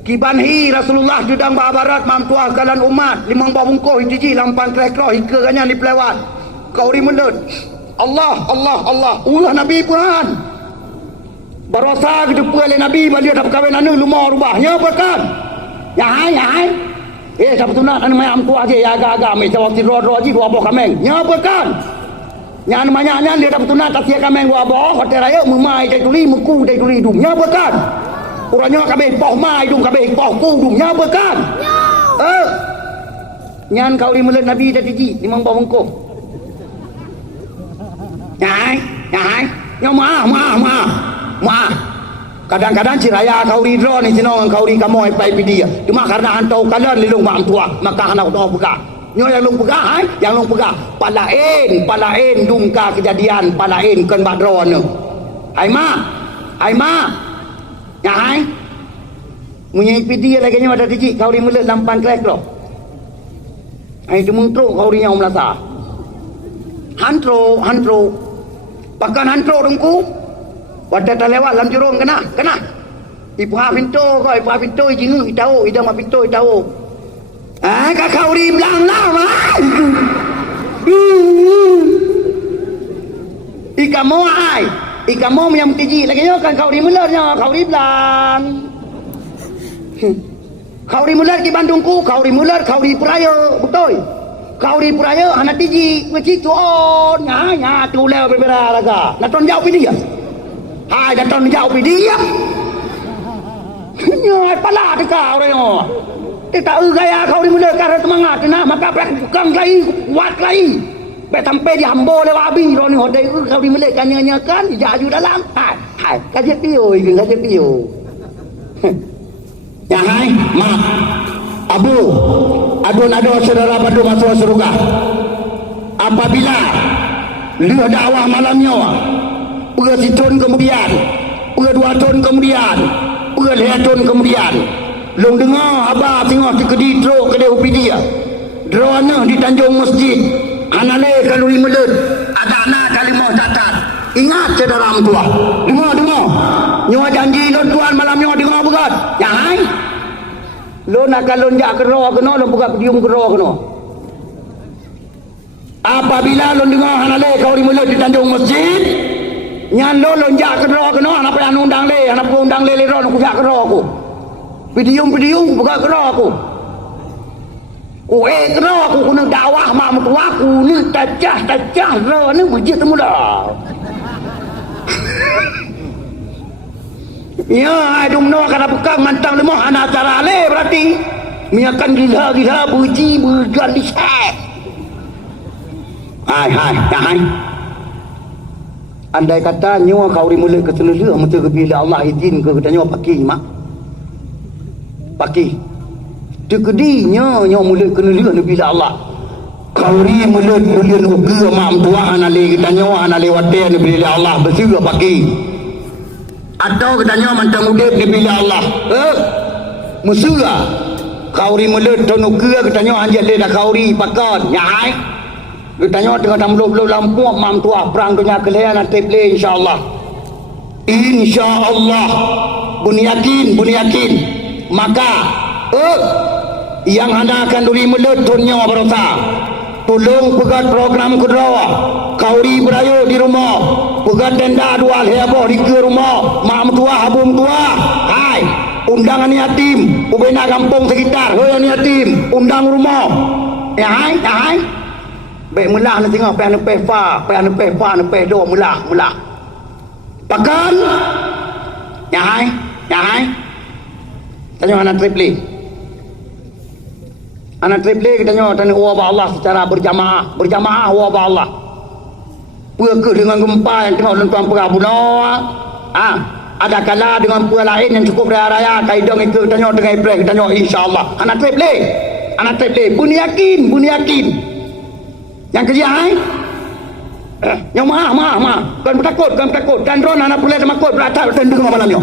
Kibanhi Rasulullah sedang barat mampuah kalan umat limang bawungkoh hiji lampan krekroh hikanya ni pelewat kau rimelut Allah ulah Nabi Quran barasa kedepu oleh Nabi balik dapat kahwin anu lumah rubahnya berkan nyai dapat tunat anu mayam kuah je ya agak-agak mai jawab tidur haji dua boh kameng nya berkan nya anu manyanya dia dapat tunat tak sia kameng dua boh hotel raya memai cai tuli meku cai tuli hidung nya berkan urangnya kabeh poh mai dung kabeh poh ku dung nya berkan nyan kau rimelut Nabi tadi limang bawah bungkuh nyai nya maaf Kadang-kadang ciraya kau ridro ni sino kau ri kamu ai dia. Cuma karena hantau kalian lilung mak tua maka anak tua buka. Nyo yang long pegah hai, yang long pegah palain dungka kejadian palain kan badro ne. Ai ma. Ya hai. Munyi PD lagi nyo ada tiji kau ri mulut lampan krek lo. Ai tu mungtro kau ri nyau melasa. Hantro. Pakan hantro dengku. Pada tak lewat dalam jurung kena. Ibu ha pintu kau, ibu ha pintu jingu tahu, idang ma pintu tahu. Kak kau ri belang lah mah. Ika mo yang tiji lagi nyo kan kau ri mulut nyo, kau ri belang. Kau ri mulut di Bandungku, kau ri mulut, kau ri Puraya, betul. Kau ri Puraya anak tiji, mesti tu on, nya tu lew berbera laga. Nak ton jauh dia. Hai datang jauh dia. Nyai pala dekat orang yo. Tak gaya kau di mulut karena semangat nah maka pegang lagi kuat lagi. Baik sampai di hambo lewat abi ro ni hodai kau di mulut kan nyanyakan jaju dalam. Hai kajet piu ke kajet piu. Ya hai mak abu adun saudara padu masuk surga. Apabila lihat dakwah malamnya Pura situn kemudian, pura 2 tahun kemudian, pura 2 tahun kemudian, long dengar abah tengok di kedi drone kedai upi dia, drone di Tanjung Masjid, anale kaluri melut, ada anak kalimah catat, ingat saudara tua, dengar, nyawa janji lon tuan malam nyawa dengar berat, yang hai, lo nak kalon jak kero kena, lo buka dium kero kena. Apabila lo dengar anale kaluri melut di Tanjung Masjid, nyan lo lonjak kero kena anak yang undang le ron aku jak kero aku video buka kero aku kero aku kena dakwah mak mertua aku ni tajah ron ni masjid temu dah ya adung no kana bekang mantang lemah anak cara le berarti miakan gila buji berjual di set hai andai kata nyawa kau dimulai ke telur macam bila Allah izin ke kata nyawa paki dekedinya nyawa mulai ke telur bila Allah kau dimulai bulian uga mak tua anale kita nyawa anale wate bila Allah bersih paki atau kata nyawa macam udip bila Allah musuh kau dimulai tahun uga kata nyawa anjat le dah kau pakan nyai tanya tengah dalam belum lampu mam tua perang dunia kalian nanti play insyaallah bun yakin maka yang anda akan duri mulut dunia berosa tolong pegat program kedua kauri berayu di rumah pegat tenda dual heboh di ke rumah mam tua habum tua hai undangan yatim ubena kampung sekitar hoyan yatim undang rumah ya hai baik mulah nak tengok pe anu pe fa do mulah pakan ya hai tanya anak triple kita tanya wa Allah secara berjamaah wa Allah puaka dengan gempa yang tengok tuan perah buno ada kala dengan puaka lain yang cukup raya kaidang itu tanya dengan April kita tanya insyaallah anak triple bun yakin yang kerja hai yang mah kan takut dan ron anak pula takut beratak dan dengar malam ni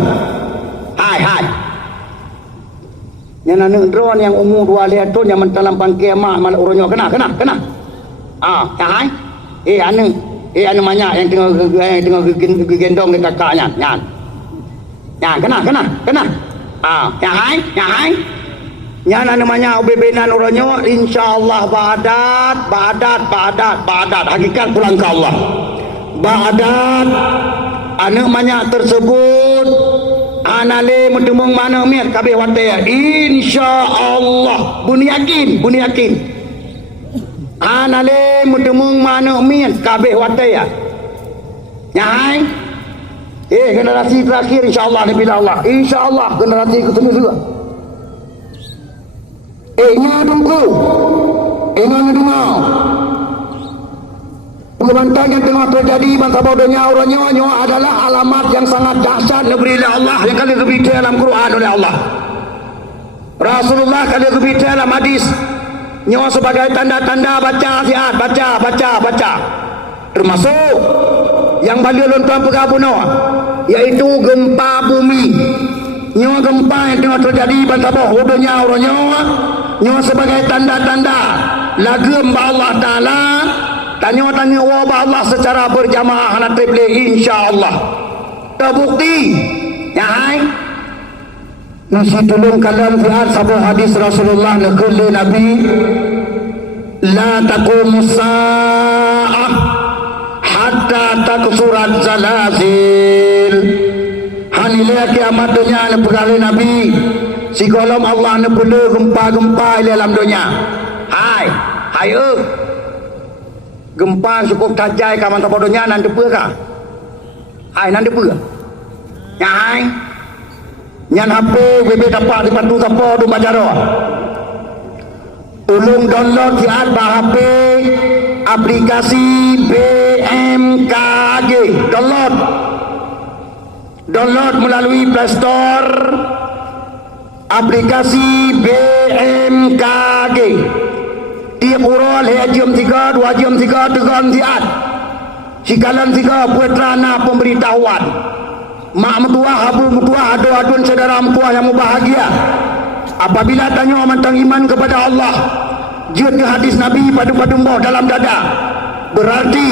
hai yang anak drone yang umur 2 tahun yang mentalam pangkai mah malah orangnya kena hai anu banyak yang tengah gendong ke kakaknya nyan kena yang hai yang namanya bebenan orangnya insyaallah badat hakikat pulang ke Allah badat anak banyak tersebut anale mentemung mana miat kabeh wate insyaallah bun yakin anale mentemung mana miat kabeh wate ya nyai generasi terakhir insyaallah nabi Allah insyaallah generasi kedua ingat dengku ingat dengar Kebantan yang tengah terjadi bangsa bodohnya orangnya adalah alamat yang sangat dahsyat diberi oleh Allah yang kali berbicara dalam Quran oleh Allah. Rasulullah kali berbicara dalam hadis nyawa sebagai tanda-tanda baca siat baca termasuk yang balik lontuan pegabuno yaitu gempa bumi. Nyawa gempa yang tengah terjadi bangsa bodohnya orangnya nyawa sebagai tanda-tanda lagem Allah Ta'ala tanya wabah Allah secara berjamaah anak triple insya-Allah. Terbukti ya hai. Nasi tolong kalian lihat sabah hadis Rasulullah negeri Nabi la taqumu sa'ah hatta taksurat zalazil. Hanilah kiamat dunia ne perkara Nabi si kolom Allah ne perlu gempa-gempa dalam dunia. Hai gempa cukup tajai kaman tapodonya nan depa ka ai nan depa ya ai nyan HP BB dapat dipandu siapa du bajaro tolong download di HP aplikasi BMKG download melalui Play Store aplikasi BMKG tiap urol jam 3 2 jam 3 tegan tiat sikalan 3 putrana pemberitahuan mak mertua habu mertua adun saudara mertua yang bahagia apabila tanya tentang iman kepada Allah jut ke hadis Nabi padu-padu dalam dada berarti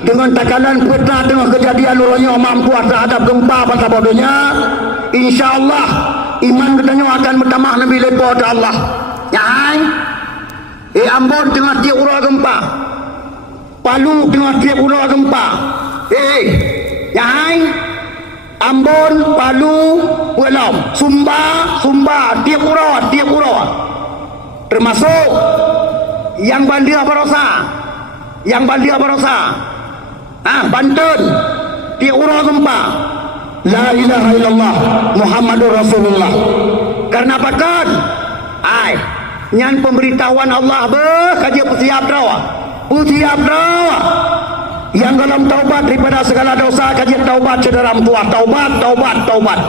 dengan takalan putra dengan kejadian urangnya mak mertua terhadap gempa bangsa bodohnya insya-Allah iman katanya akan bertambah lebih lebar dari Allah ya Ambon tengah tiap ura gempa Palu tengah tiap ura gempa Yahai Ambon, Palu, Pulau Sumba tiap ura termasuk yang Bandia Barosa Banten tiap ura gempa la ilaha illallah Muhammadur Rasulullah karena apakah nyan pemberitahuan Allah kaji siap dah yang dalam taubat daripada segala dosa kaji taubat saudara tua taubat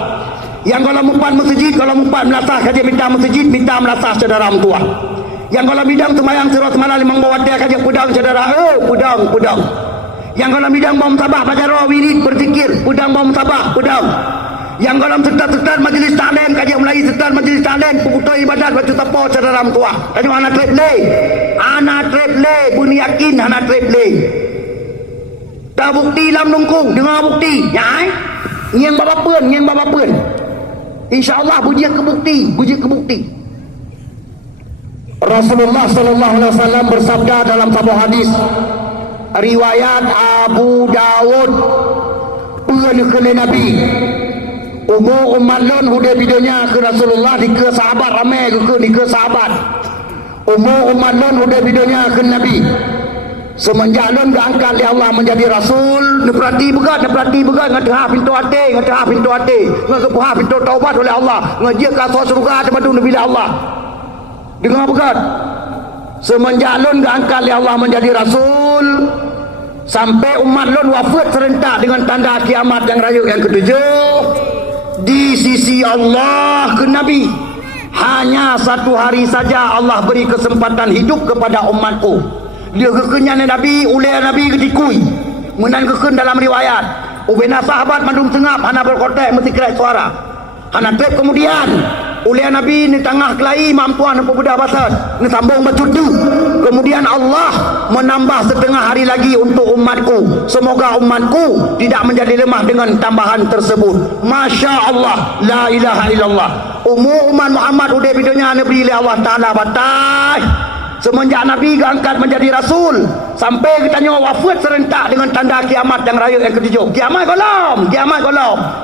yang kalau mempan masjid kalau mempan melasah kaji minta masjid minta melasah saudara tua yang kalau bidang sembahyang surat malam limang bawa dia kaji pudang saudara pudang yang kalau bidang bom sabah baca roh wirid berzikir pudang bom sabah pudang yang dalam setar majlis taklim kaji Melayu setar majlis taklim pukutu ibadat baca tapo saudara tua kaji anak triple bunyi yakin anak triple tak bukti lam nungkung dengar bukti ya yang bapa pun insyaallah puji kebukti Rasulullah sallallahu alaihi wasallam bersabda dalam sebuah hadis riwayat Abu Dawud pengen Nabi umur umat lon huda bidonya ke Rasulullah di ke sahabat ramai ke sahabat umur umat lon huda bidonya ke Nabi semenjak lon diangkat oleh Allah menjadi Rasul neperati begat ngatah pintu hati ngakepuha pintu taubat oleh Allah ngajak ke surga tempat Nabi Allah dengar begat semenjak lon diangkat oleh Allah menjadi Rasul sampai umat lon wafat serentak dengan tanda kiamat yang raya yang ketujuh di sisi Allah ke Nabi hanya satu hari saja Allah beri kesempatan hidup kepada umatku dia kekenyan Nabi oleh Nabi ketikui menan keken dalam riwayat ubena sahabat mandung tengap hana berkotek mesti kerai suara hana trep kemudian oleh Nabi ni tengah kelai mampuan apa budak basat ni sambung bercudu kemudian Allah menambah setengah hari lagi untuk umatku semoga umatku tidak menjadi lemah dengan tambahan tersebut Masya Allah la ilaha illallah umat Muhammad udah videonya Nabi Allah Ta'ala batai semenjak Nabi diangkat menjadi Rasul sampai kita nyawa wafat serentak dengan tanda kiamat yang raya yang ketujuh kiamat golong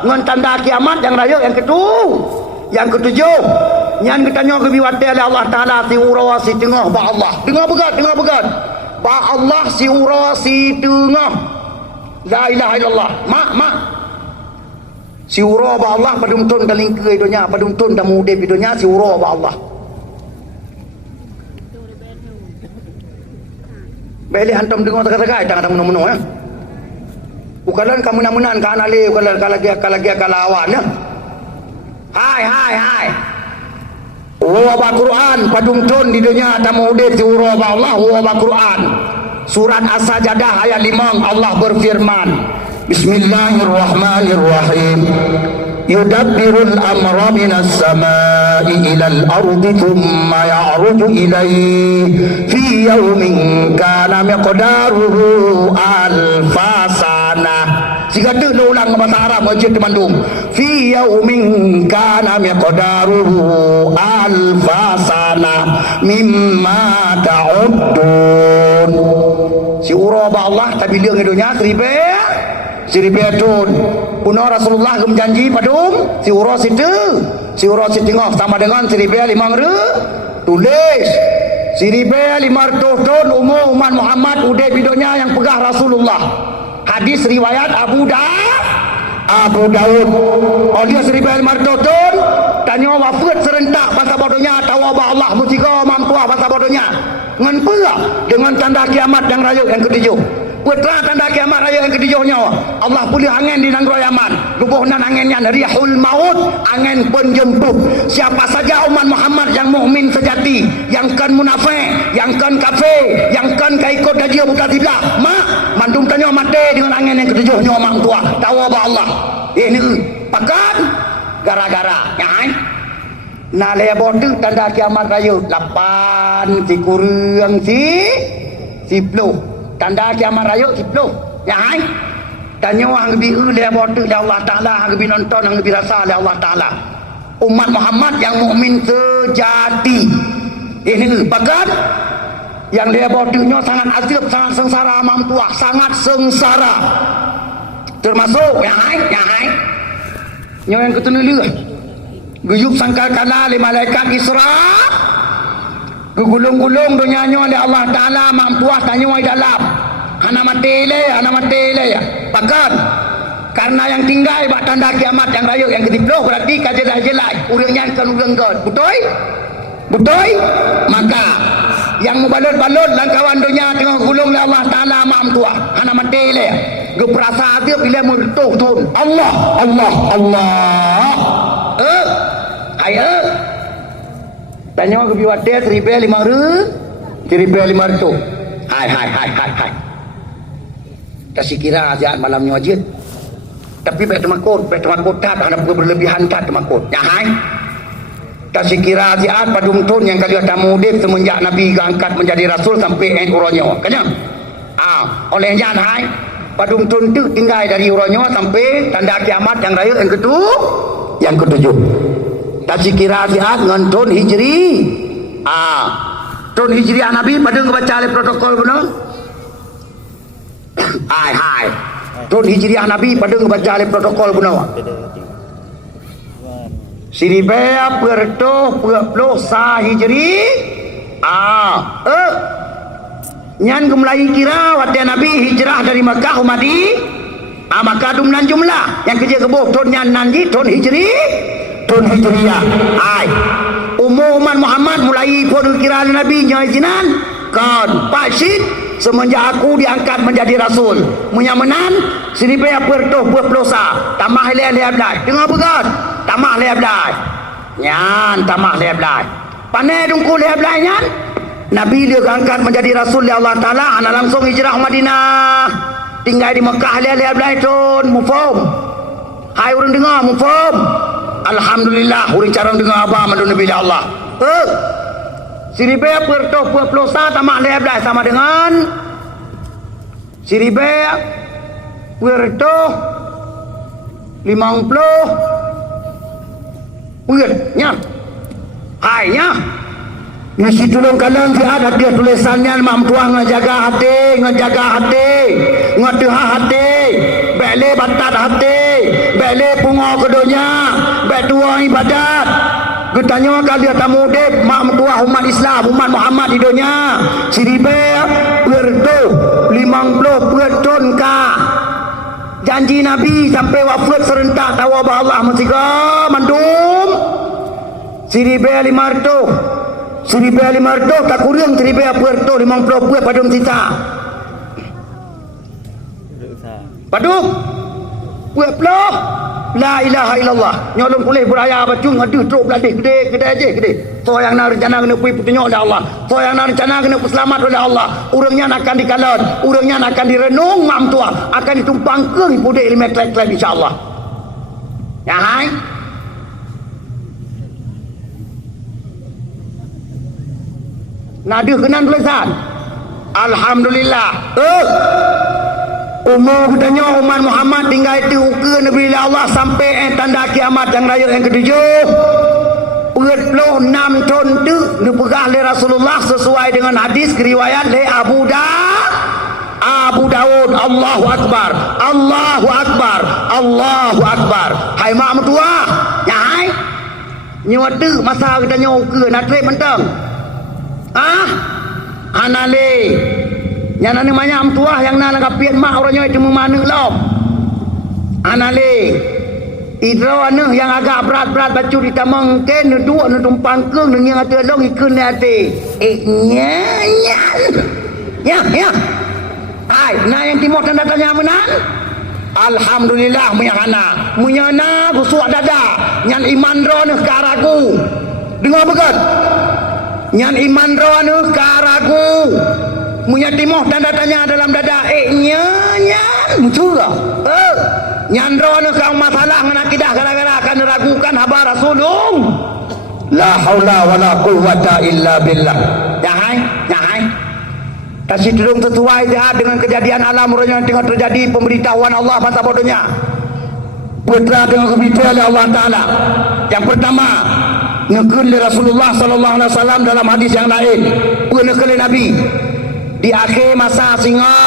dengan tanda kiamat yang raya yang ketujuh yang kita nyawa kebiwati oleh Allah Ta'ala si ura si tengah ba Allah dengar begat ba Allah si ura si tengah la ilaha illallah mak si ura ba Allah paduntun kalingke idonya paduntun dan mude idonya si ura ba Allah Balik hantam dengar tegak-tegak tak menung-menung ya. Ukalan kamu namunan kan ale ukalan kalagi kalawan ya. Hai. Wa Quran padung ton di dunia tamu udip si uraba Allah wa Quran. Surat As-Sajdah ayat 5 Allah berfirman, Bismillahirrahmanirrahim. Yudabbirul amra minas samai ilal ardi thumma ya'ruju ilaihi fi yawmin kana miqdaruhu alfasana. Jika dia ulang bahasa Arab Masjid di Bandung, fi yawmin kana miqdaruhu alfasana mimma ta'uddun. Si uraba Allah tapi dia ngedunya seribe tun puno Rasulullah gem janji padum si uros itu tengok sama dengan seribe 5 tulis seribe 500 ton umur umat Muhammad udah bidonya yang pegah Rasulullah. Hadis riwayat Abu Daud. Oh dia 1.500 ton tanya wafat serentak bahasa bodohnya tawabah Allah musika mampuah bahasa bodohnya ngan pula dengan tanda kiamat yang raya yang ketujuh. Putra tanda kiamat raya yang ketujuhnya Allah pulih angin di Nanggro Yaman lubuhnan anginnya rihul maut angin penjemput. Siapa saja umat Muhammad yang mukmin sejati, yang kan munafik, yang kan kafir, yang kan kaikut dajia buta tiblah mandum tanya mati dengan angin yang ketujuhnya mak tua tawabah Allah ini pakan gara-gara nyai na lebotu tanda kiamat raya 8 si kurang si puluh tanda kiamat raya si puluh nyai tanya hang bi lebotu ya Allah Taala hang bi nonton hang bi rasa ya Allah Taala umat Muhammad yang mukmin sejati ini pakan yang lebotunya sangat azab sangat sengsara mampuah sangat sengsara termasuk nyai yang ketenulu guyup sangkal kana li malaikat Isra gulung-gulung dunianya oleh Allah Taala mampuah tanya di dalam ana mati le ya pakan karena yang tinggal bak tanda kiamat yang raya yang ke-10 berarti kajelah jelai urangnya kan urang god betul maka yang membalut-balut langkawan dunia tengah gulung oleh Allah Taala mampuah ana mati le geperasa dia bila mertuh tun Allah ayo tanya ke biwate 1.500 hai kasih kira aziat malamnya wajib tapi baik temakut tak ada berlebihan tak temakut ya hai kasih kira aziat padung tun yang kali tamu udip semenjak Nabi angkat menjadi Rasul sampai uronyo kanya oleh yang hai padung tun tu tinggal dari uronyo sampai tanda kiamat yang raya yang ketujuh kasih kira aziat dengan tun hijri tun hijri Nabi padung baca oleh protokol benar hai tun hijri Nabi padung baca oleh protokol benar Siribea perto sa hijri nyan gemulai kira waktu Nabi hijrah dari Makkah Umadi maka dumnan jumlah yang kerja kebuh ton nyan nanji ton hijriyah umuman Muhammad mulai pun kira Nabi nyajinan kan pasid semenjak aku diangkat menjadi Rasul menyamenan Siribea perto sa tamah leh-leh dengar begat tamah leblai nyan tamah leblai panai dungku leblai nyan Nabi dia angkat menjadi Rasul ya Allah Ta'ala anak langsung hijrah Madinah tinggal di Mekah leblai tun mufum hai urang dengar mufum alhamdulillah urang carang dengar apa mandu Nabi Allah Siribea perto sa tamah leblai sama dengan Siribea perto 50 nya hainya nasi tulung kalang ada dia tulisannya mampuah ngejaga hati ngetuha hati bele batat hati bele pungo kedonya betua ibadat getanya kali tamu dep mampuah umat Islam umat Muhammad di dunia siribe berdo 50 ton ka janji Nabi sampai wafat serentak tawabah Allah masika mandum Siribe 500 tak kurang 1.500 50 padum sisa Paduk buat peloh la ilaha illallah nyolong boleh beraya bacung ada truk beladih gede aje gede so yang nak rencana kena pergi petunjuk oleh Allah so yang nak rencana kena selamat oleh Allah urangnya akan dikalan urangnya akan direnung mam tua akan ditumpang ke pudek 5 klek insyaallah ya hai nada kenan tulisan alhamdulillah umur katanya umat Muhammad tinggal itu ukur Nabi Allah sampai tanda kiamat yang raya yang ketujuh 46 tahun tu dipegah oleh Rasulullah sesuai dengan hadis riwayat dari Abu Daud Allahu Akbar Allahu Akbar Allahu Akbar hai mak mertua ya hai nyawa tu masa katanya ukur nak trip mentang anale yang namanya amtuah yang nak kapian mak orangnya itu memana lom anale idro anu yang agak berat bacu di tamang ten dua nu tumpang keung dengan ada long ikun ate ya hai nah yang timur tanda tanya menan alhamdulillah munyana busuk dada nyan iman ro nu ke araku dengar begat nyan iman ro nu ke araku munya timoh tanda tanya dalam dada nyan muncul nyan rono kang masalah ngana kidah gara-gara akan ragukan haba rasulung la haula wala quwwata illa billah jahai tasih turun sesuai dengan kejadian alam yang tengah terjadi pemberitahuan Allah masa bodohnya putra dengan keberitahuan oleh Allah Ta'ala yang pertama ngekun Rasulullah sallallahu alaihi wasallam dalam hadis yang lain ngekun Nabi di akhir masa singa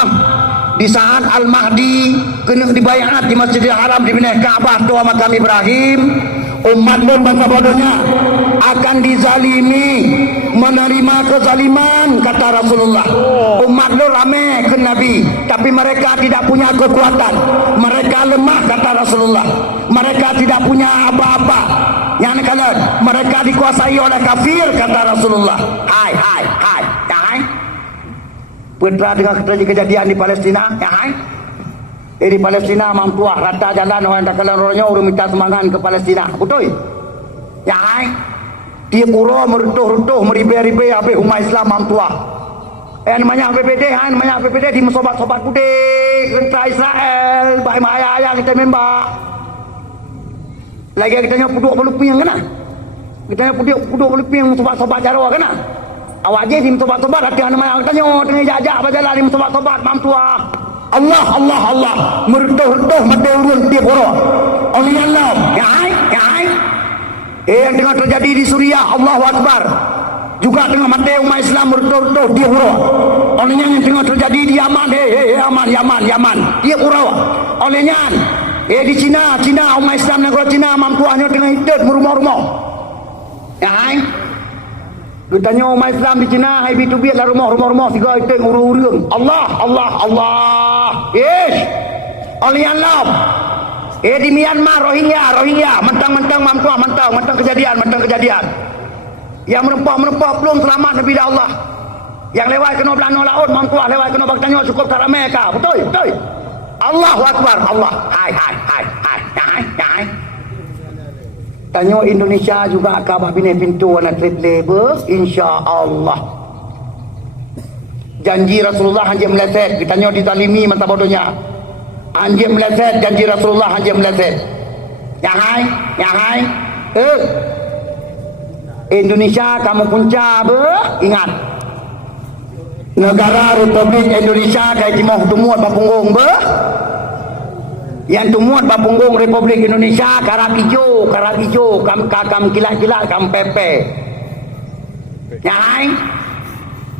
di saat Al-Mahdi kena dibayat di Masjidil Haram di Bina Kaabah tua makam Ibrahim umat dan bangsa bodohnya akan dizalimi menerima kezaliman kata Rasulullah umat lo ramai ke Nabi tapi mereka tidak punya kekuatan mereka lemah kata Rasulullah mereka tidak punya apa-apa yang kalian mereka dikuasai oleh kafir kata Rasulullah hai putra dengan kejadian di Palestina ya hai di Palestina mampuah rata jalan orang tak kalah orangnya orang minta semangat ke Palestina betul ya hai dia pura merutuh meribe habis umat Islam mampuah namanya PPD di sobat-sobat putih tentara Israel baik ayah kita membak lagi kita puduk peluping kena kita puduk peluping sobat-sobat Jawa kena awak je di sobat-sobat hati anak mayang tanya tengah jajak berjalan di sobat-sobat mamtua Allah merutuh mata urun tiap orang oleh Allah ya hai yang tengah terjadi di Suriah Allahu Akbar juga tengah mata umat Islam merutuh tiap orang olehnya yang tengah terjadi di Yaman tiap orang olehnya di Cina umat Islam negara Cina mamtuahnya tengah hidup merumah-rumah ya hai tanya umat Islam di Cina hai bitu biat lah rumah tiga itu urung Allah yes alian lam di Myanmar Rohingya mentang-mentang mampuah mentang kejadian yang merempah belum selamat Nabi Allah yang lewat kena belano laut mampuah lewat kena bertanya cukup kat Amerika betul Allahu Akbar Allah hai tanya Indonesia juga akan bina pintu anak trip labor insya-Allah janji Rasulullah hanya meleset ditanya ditalimi mata bodohnya hanya meleset janji Rasulullah hanya meleset ya hai Indonesia kamu punca ingat negara Republik Indonesia kayak timur tumuat bapunggung yang tumuat bapunggung Republik Indonesia karak hijau kam kilat kam pepe ya hai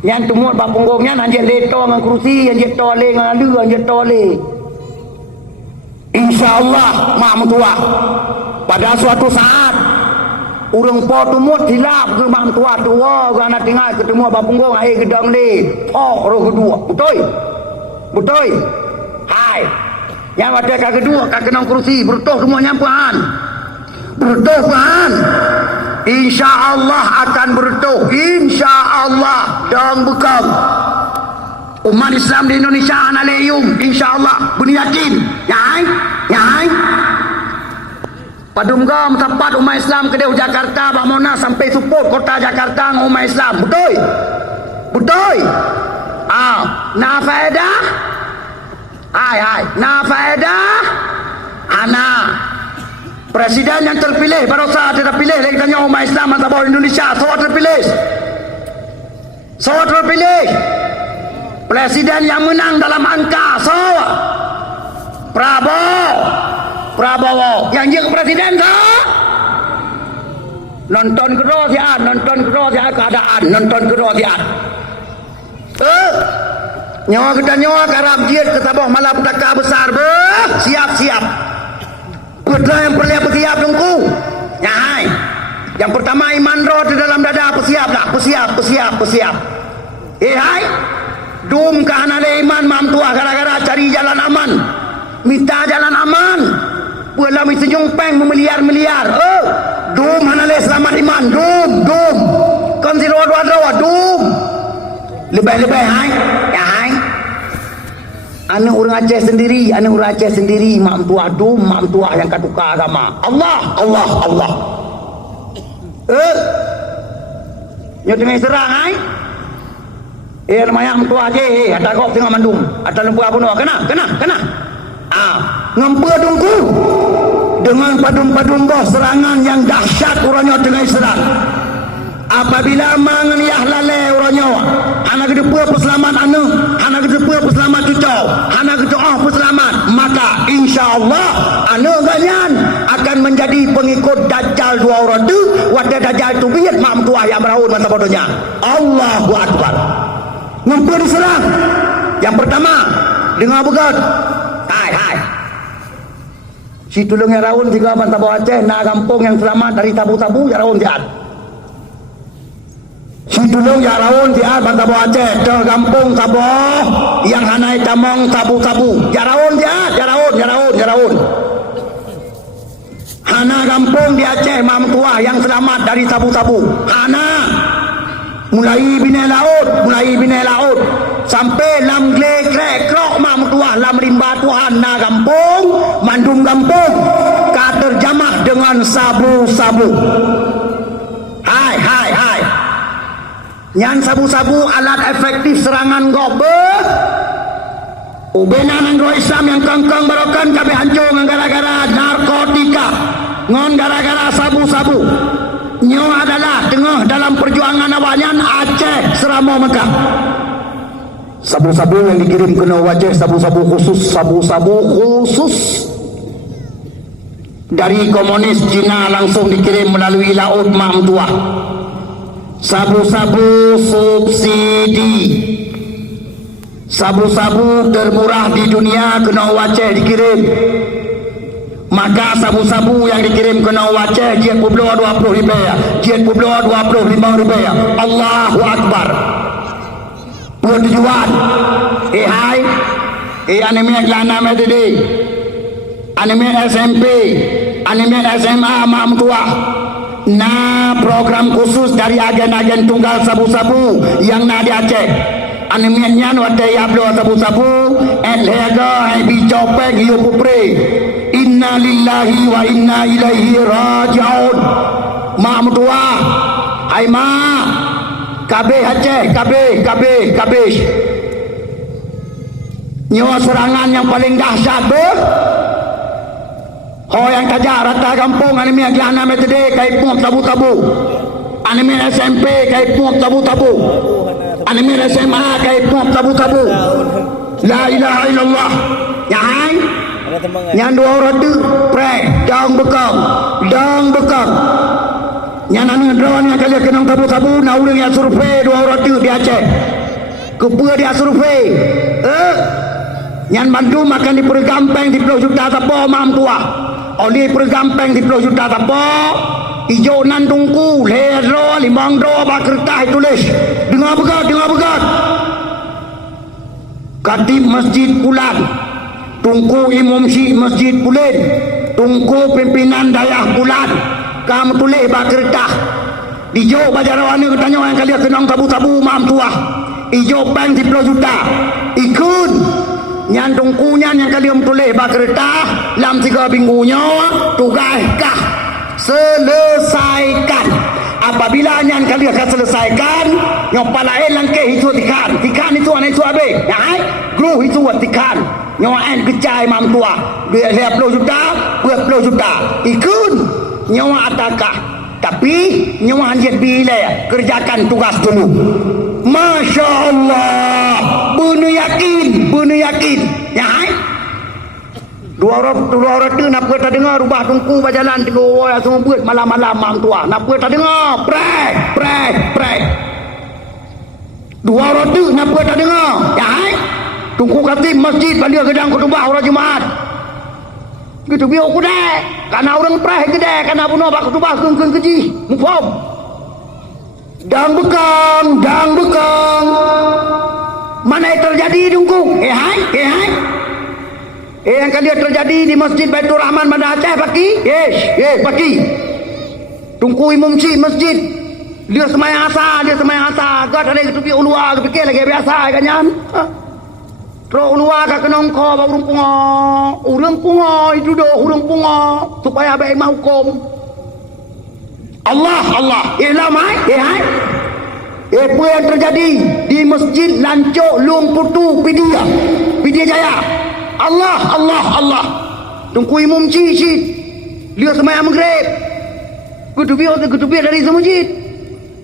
yang tumuat bapunggungnya anjir leto dengan kerusi anjir tole dengan alu anjir tole insyaallah mak tua pada suatu saat urang po tumut hilap ke mak tua gana tinggal ketemu bapunggung air gedang le roh kedua betul hai yang ada kak kedua kak kenang kerusi bertuh semua nyampuan insyaallah akan bertuh insyaallah dan bekam Umat Islam di Indonesia analeyum insyaallah buni yakin nyai padum gam tempat umat Islam ke Jakarta Bamona sampai support kota Jakarta dengan umat Islam betul na faedah na faedah ana presiden yang terpilih baru saat terpilih lagi tanya umat Islam masa bawah Indonesia so terpilih presiden yang menang dalam angka Prabowo yang jadi presiden nonton keadaan nonton kerosian nyawa kita nyawa karab jid ketabah malapetaka besar siap betul yang perlihat tunggu nyai yang pertama iman roh di dalam dada persiap hai dum kahana iman mamtua gara-gara cari jalan aman minta jalan aman pula mi senyum peng memiliar-miliar dum hanale selamat iman dum kon si roa dum lebih hai ane orang Aceh sendiri mak tua dum mak tua yang katuka agama Allah nyo tengah serang hai mayang tua je ada kok tengah mandum ada lembu apa no kena ngempur dungku dengan padum boh serangan yang dahsyat uranyo tengah serang apabila mengliah lale uranyo anak kedua peselamat anak kedua peselamat cucau anak kedua peselamat maka insyaallah ganyan akan menjadi pengikut Dajjal dua orang tu wadah Dajjal tu biar mak tua yang berahun masa bodohnya Allahu Akbar ngempur diserang yang pertama dengar begat hai si tulung yang raun tiga bantah bawah Aceh na kampung yang selamat dari tabu-tabu yang raun tiad si tulung yang raun tiad bantah bawah Aceh ke kampung taboh yang hanai tamong tabu-tabu yang raun tiad yang raun hana kampung di Aceh mam tua yang selamat dari tabu-tabu hana mulai bina laut sampai lam glek krok mak tua lam rimba Tuhan na kampung mandum kampung ka terjamah dengan sabu-sabu hai nyan sabu-sabu alat efektif serangan gobe ubenan anggo Islam yang kengkeng barokan kabeh hancur ngan gara-gara narkotika ngan gara-gara sabu-sabu nyo adalah tengah dalam perjuangan awalnya Aceh Seramo Mekah sabu-sabu yang dikirim ke Aceh sabu-sabu khusus dari komunis Cina langsung dikirim melalui laut Mam Tua sabu-sabu subsidi sabu-sabu termurah di dunia ke Aceh dikirim maka sabu-sabu yang dikirim ke Aceh dia publo 20 rupiah dia publo 25 rupiah Allahu Akbar tujuan hai anime kelana metode anime SMP anime SMA Mam Tua na program khusus dari agen-agen tunggal sabu-sabu yang na di Aceh animenya wate yaplo sabu-sabu elhega bi copek hiu pupre inna lillahi wa inna ilaihi raji'un Mam Tua hai ma kabeh Aceh kabeh nyawa serangan yang paling dahsyat yang tajak rata kampung anime kelana metode kai puak tabu-tabu anime SMP kai puak tabu-tabu anime SMA kai puak tabu-tabu la ilaha illallah yang nyan dua orang tu pre dang bekang nyan anu drone yang kali kenang tabu-tabu na ulang yang survei dua orang tu di Aceh kepua dia survei nyan Bandung makan di pergampeng di Pulau Juta Tapo Mam Tua oleh pergampeng di Pulau Juta Tapo hijau nan tungku lero limang do bakertah tulis dengar begat Katib Masjid Pulan tungku Imam Syekh Masjid Pulen tungku pimpinan Dayah Pulan kamu tulis bakertah di jauh bajarawan ni katanya yang kalian kenang tabu-tabu Mam Tua Ijo bank 10 juta. Ikut. Nyan tungkunya yang kalian tulis bak kereta dalam 3 minggunya tugaskah selesaikan. Apabila nyan kalian akan selesaikan nyopa lain langkah itu tikan itu anak itu habis ya guru itu tikan nyoan kecai mam tua 20 juta 20 juta ikut nyawa atakah tapi nyawa hanjit bila kerjakan tugas dulu. Masya Allah, benar yakin ya dua orang tu nak tak dengar rubah tungku berjalan tiga semua buat malam-malam mam tua nak tak dengar prek dua orang tu nak tak dengar ya tungku khatib masjid balik gedang khutbah orang Jumaat gitu biar aku dah karena orang prek kedai karena puno bak khutbah keung keji mufaham dang bekang mana yang terjadi tungku yang kali terjadi di Masjid Baitur Rahman Bandar Aceh pagi yes pagi tungku imam si masjid dia semayang asa gak ada yang ketupi ulua kepikir lagi biasa kanyan terus ulua kak kenongko urang pungo itu doh urang pungo supaya baik mau hukum Allah ilamai apa yang terjadi di Masjid Lancok Luang Putu Pidia Jaya Allah tungku imam cicit dia semayang maghrib ketubi dari semujid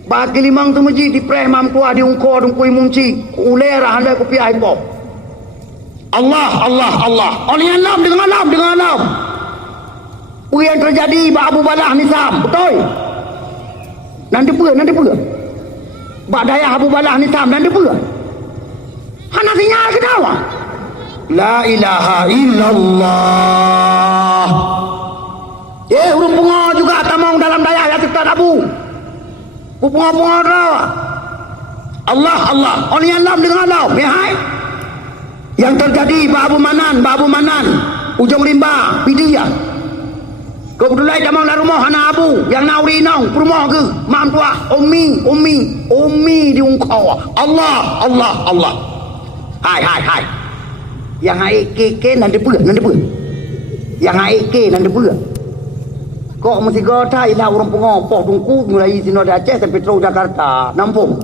bagi limang semujid di preh mam tua di ungko tungku imam cicit ulera handai kopi aipop Allah oleh alam dengan alam apa yang terjadi Pak Abu Balah Nisam betul nanti pula Pak Dayah Abu Balah Nisam nanti pula hana sinyal ke dawa la ilaha illallah huruf punga juga tamang dalam daya ya kita Abu punga rawa Allah oleh alam dengan alam yang terjadi Pak Abu Manan ujung rimba Pidia kebetulan tamang dalam rumah anak Abu yang nauri nong rumah ke mam tua Umi di ungkau Allah hai yang ke nanti pula yang nanti pula kok mesti gota ilah orang pengopoh tungku mulai sini dari Aceh sampai terus Jakarta nampung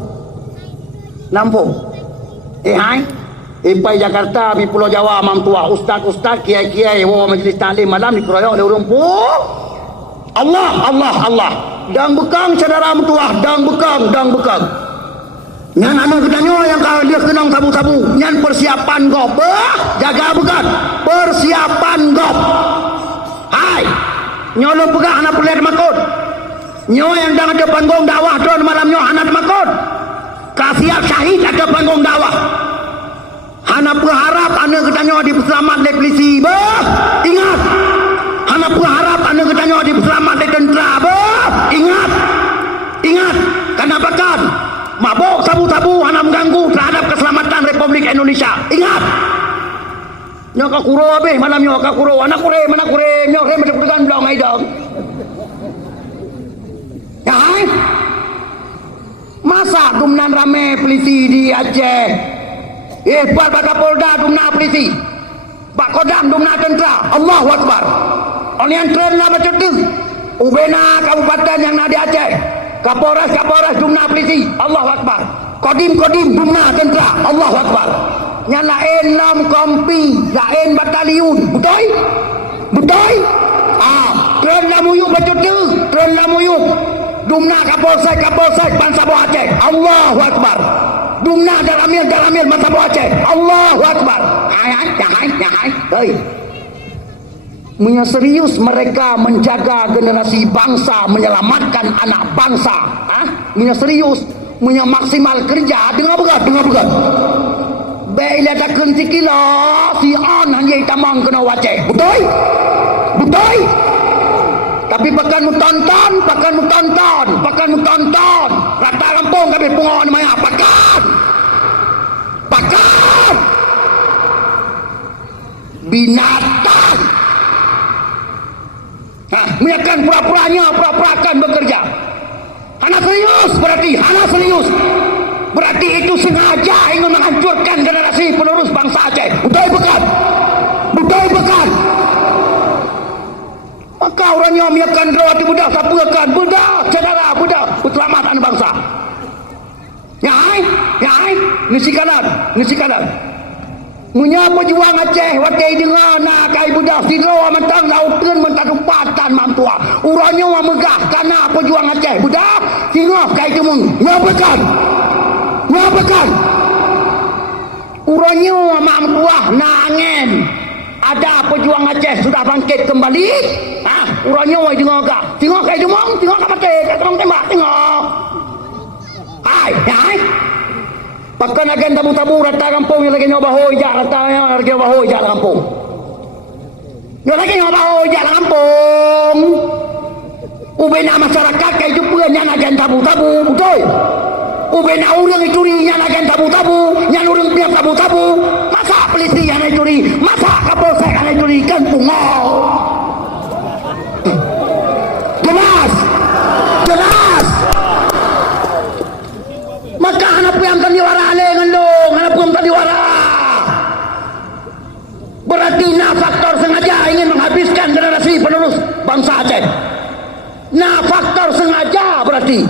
Pai Jakarta di Pulau Jawa mam tua ustaz kiai bawa majlis taklim malam dikeroyok oleh orang pun Allah dang bekang saudara mentua dang bekang yang anak ketanya yang kalau dia kenang sabu-sabu yang persiapan gop jaga bukan persiapan gop hai nyolong pegang anak pelir makut nyo yang dah ada panggung dakwah drone malam nyo anak makut kasiap syahid ada panggung dakwah anak berharap anak ketanya di selamat oleh polisi ingat anak berharap anak ketanya di selamat oleh tentera ingat kenapa kan mabuk sabu-sabu anak mengganggu terhadap keselamatan Republik Indonesia ingat nyoka kuro habis malam nyoka kuro anak kure nyoka macam kudukan belong ai dong ya masa gumnan rame polisi di Aceh buat Pak Kapolda dumna polisi Pak Kodam dumna tentera Allahu Akbar orang tren lah macam tu Ubena Kabupaten yang ada di Aceh Kapolres dumna polisi Allahu Akbar Kodim dumna tentera Allahu Akbar yang lain 6 kompi lain batalion betul tren lah muyuk macam tu tren lah muyuk dumna Kapolsek bangsa Buah Aceh Allahu Akbar dumna dalamil masa Buah Aceh Allahu Akbar Punya serius mereka menjaga generasi bangsa menyelamatkan anak bangsa punya serius punya maksimal kerja dengar begat bila tak kenci kilo si on hanya tamang kena Aceh betul tapi pakan mu tonton rata Lampung kami pungon maya pakan binatang menyakan pura-pura akan bekerja anak serius berarti anak serius berarti itu sengaja ingin menghancurkan generasi penerus bangsa Aceh. Betul bukan? Betul bukan? Maka orangnya miakan rawati budak sapuakan budak saudara budak keselamatan bangsa. Nyai, ngisi kanan. Munya pejuang Aceh watai dengar nak kai budak sidro mentang lautan mentang tempatan mamtua. Urangnya wa megah kana pejuang Aceh budak tengok kai temung. Ngapakan? Urangnya wa mamtua nangen. Ada pejuang Aceh sudah bangkit kembali. Urangnya wa dengar ka. Tengok kai temung, tengok ka mati, kai temung tembak tengok. Hai. Pakan agen tabu-tabu rata kampung yang lagi nyoba hojak ratanya lagi nyoba hojak kampung. Yang lagi nyoba hojak kampung. Ubena masyarakat kayak juga nyana agen tabu-tabu, betul. Ubena orang curi nyana agen tabu-tabu, nyana orang dia tabu-tabu. Masa polisi yang curi, masa kapolsek yang curi kan pungau. Jelas. Maka anak yang tadiwara alengan dong, anak yang tadiwara. Berarti faktor sengaja ingin menghabiskan generasi penerus bangsa Aceh. Faktor sengaja berarti.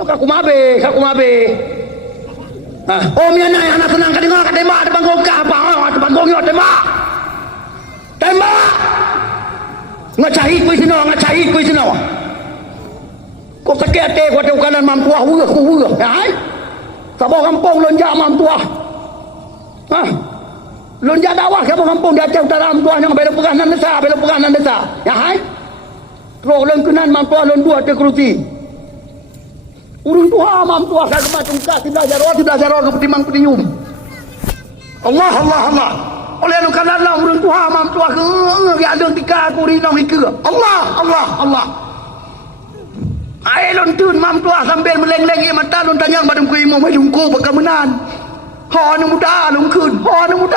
Kaku mabe. Om yana anak senang kadang tembak depan gongkah apa? Depan gongyo tembak. Ngacahit kuis sino. Kok sakit hati kau tengok kanan mampuah wurah. Sabah kampung lonjak mampuah. Lonjak dakwah sabah kampung di Aceh Utara mampuah yang belok peranan desa. Roh lengkenan mampuah lon dua tekruti. Urung tuha mampuah saya kemacung kasih belajar roh kepetimang petinyum. Allah. Oleh lu kanan lah urung tuha mampuah ke ada tika kuri nong hika. Allah. Ai lon tun mam tua sambil meleng-leng mata lon tanyang badung ku imu badung ku bagaimana nu muda lon kun kemo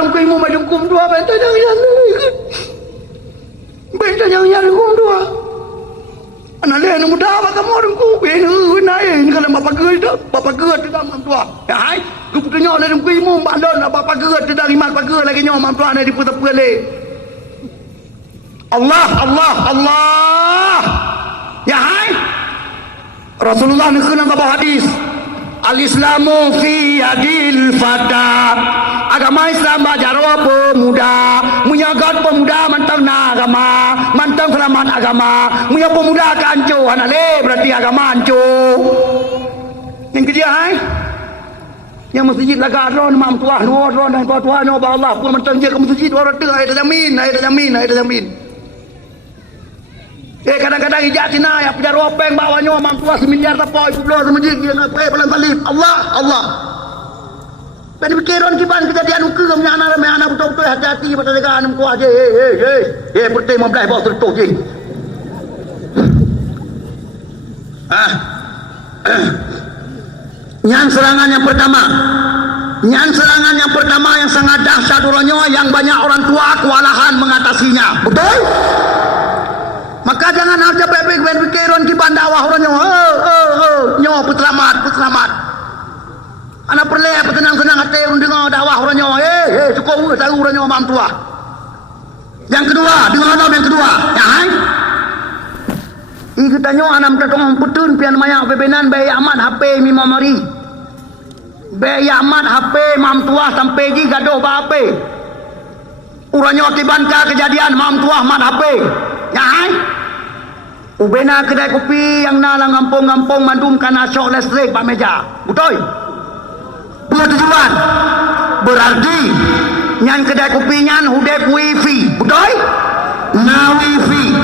dong ku imu badung ku dua benta yang kum dua anale nu muda bagaimana dong ku ini kalau bapak geut tidak mam tua ya hai ku putunya oleh dong ku imu balon bapak geut tidak rimat bapak lagi nyawa mam tua ada di putar-putar Allah. Ya hai. Rasulullah nukun apa hadis. Al-Islamu fi yadil fata. Agama Islam bajaro pemuda. Menyagat pemuda mantang agama, mantang selamat agama. Munya pemuda kancu anale berarti agama ancu. Yang kedua hai. Yang masjid laga ron mam tuah ron dan tua nyoba Allah pun mantang je ke masjid orang teu ai jamin. Kadang-kadang ijak tina ya punya ropeng bawanya mam tua semiliar tapoi pulau semajid dia ngapai pelan salib Allah pen pikiran kiban kejadian uke punya anak betul-betul hati-hati pada jaga anak kuah je penting membelah bawa tertuh je Nyan serangan yang pertama yang sangat dahsyat orangnya yang banyak orang tua kewalahan mengatasinya betul. Maka jangan harus pikiran kiban dakwah orangnya nyawa puselamat anak perle petenang-tenang hati dengar dakwah orangnya cukup tahu orangnya mam tua. Yang kedua dengar yang kedua ya hai kita nyawa anak tertong putun pian maya bebenan bayi aman HP mimamari bayi aman HP mam tua sampai ji gaduh apa orangnya akibat kejadian mam tua aman HP ya hai ubena kedai kopi yang nalang ngampung mandum kana syok listrik pak meja betul tujuan berarti nyan kedai kopi nyan hudep wifi betul na wifi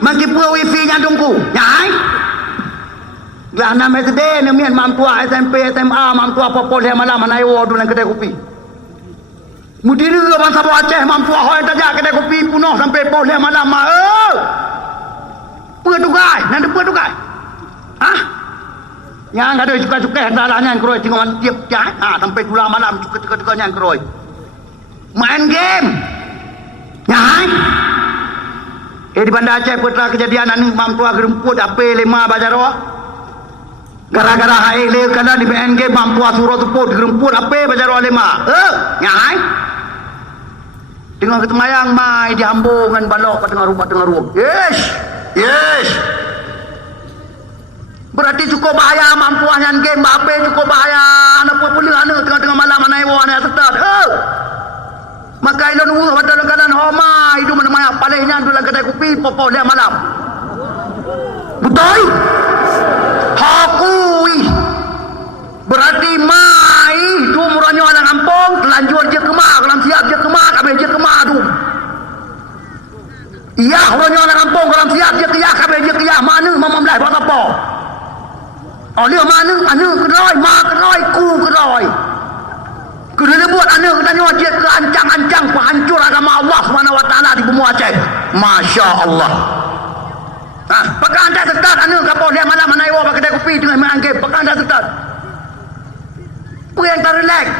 mangki pua wifi nyan dongku ya hai lah nama SD nemian mam tua SMP SMA mam tua popol yang malam manai wadu nang kedai kopi mudiri bangsa Aceh mam tua hoy tajak kedai kopi punuh sampai pol yang malam Putugai. Yang ada suka-suka hendaknya yang keroi tengok tiap sampai gula malam suka-suka yang keroi. Main game. di Bandar Aceh putra kejadian anu mam tua geremput apa lema bajaroa. Gara-gara hai le kana di BNG mam tua suruh teput geremput apa bajaroa lema. Nyai. Tengah ketemayang mai dihambungan balok ke tengah rumah. Yes. Berarti cukup bahaya mampu anyan game bape cukup bahaya anak pun anu tengah-tengah malam anai wo anai setat. Maka ilon wu pada kanan homa itu mana maya palehnya dulu kedai kopi popo dia malam. Betul? Hakui. Berarti mai tu murahnya orang kampung telanjur je kemak kelam siap je kemak kabeh je kemak tu. Iya, orangnya orang kampung kelam siap je kiyah kabeh je kiyah mana mamam belah buat apa? Oh dia mana keroi mak keroi ku keroi. Kena buat anak katanya dia ke ancang-ancang penghancur agama Allah Subhanahu wa taala di bumi Aceh. Masya-Allah. Pekan dah sekat anak kapal dia malam anai wa kedai kopi dengan main game pekan dah sekat. Puan tak relax.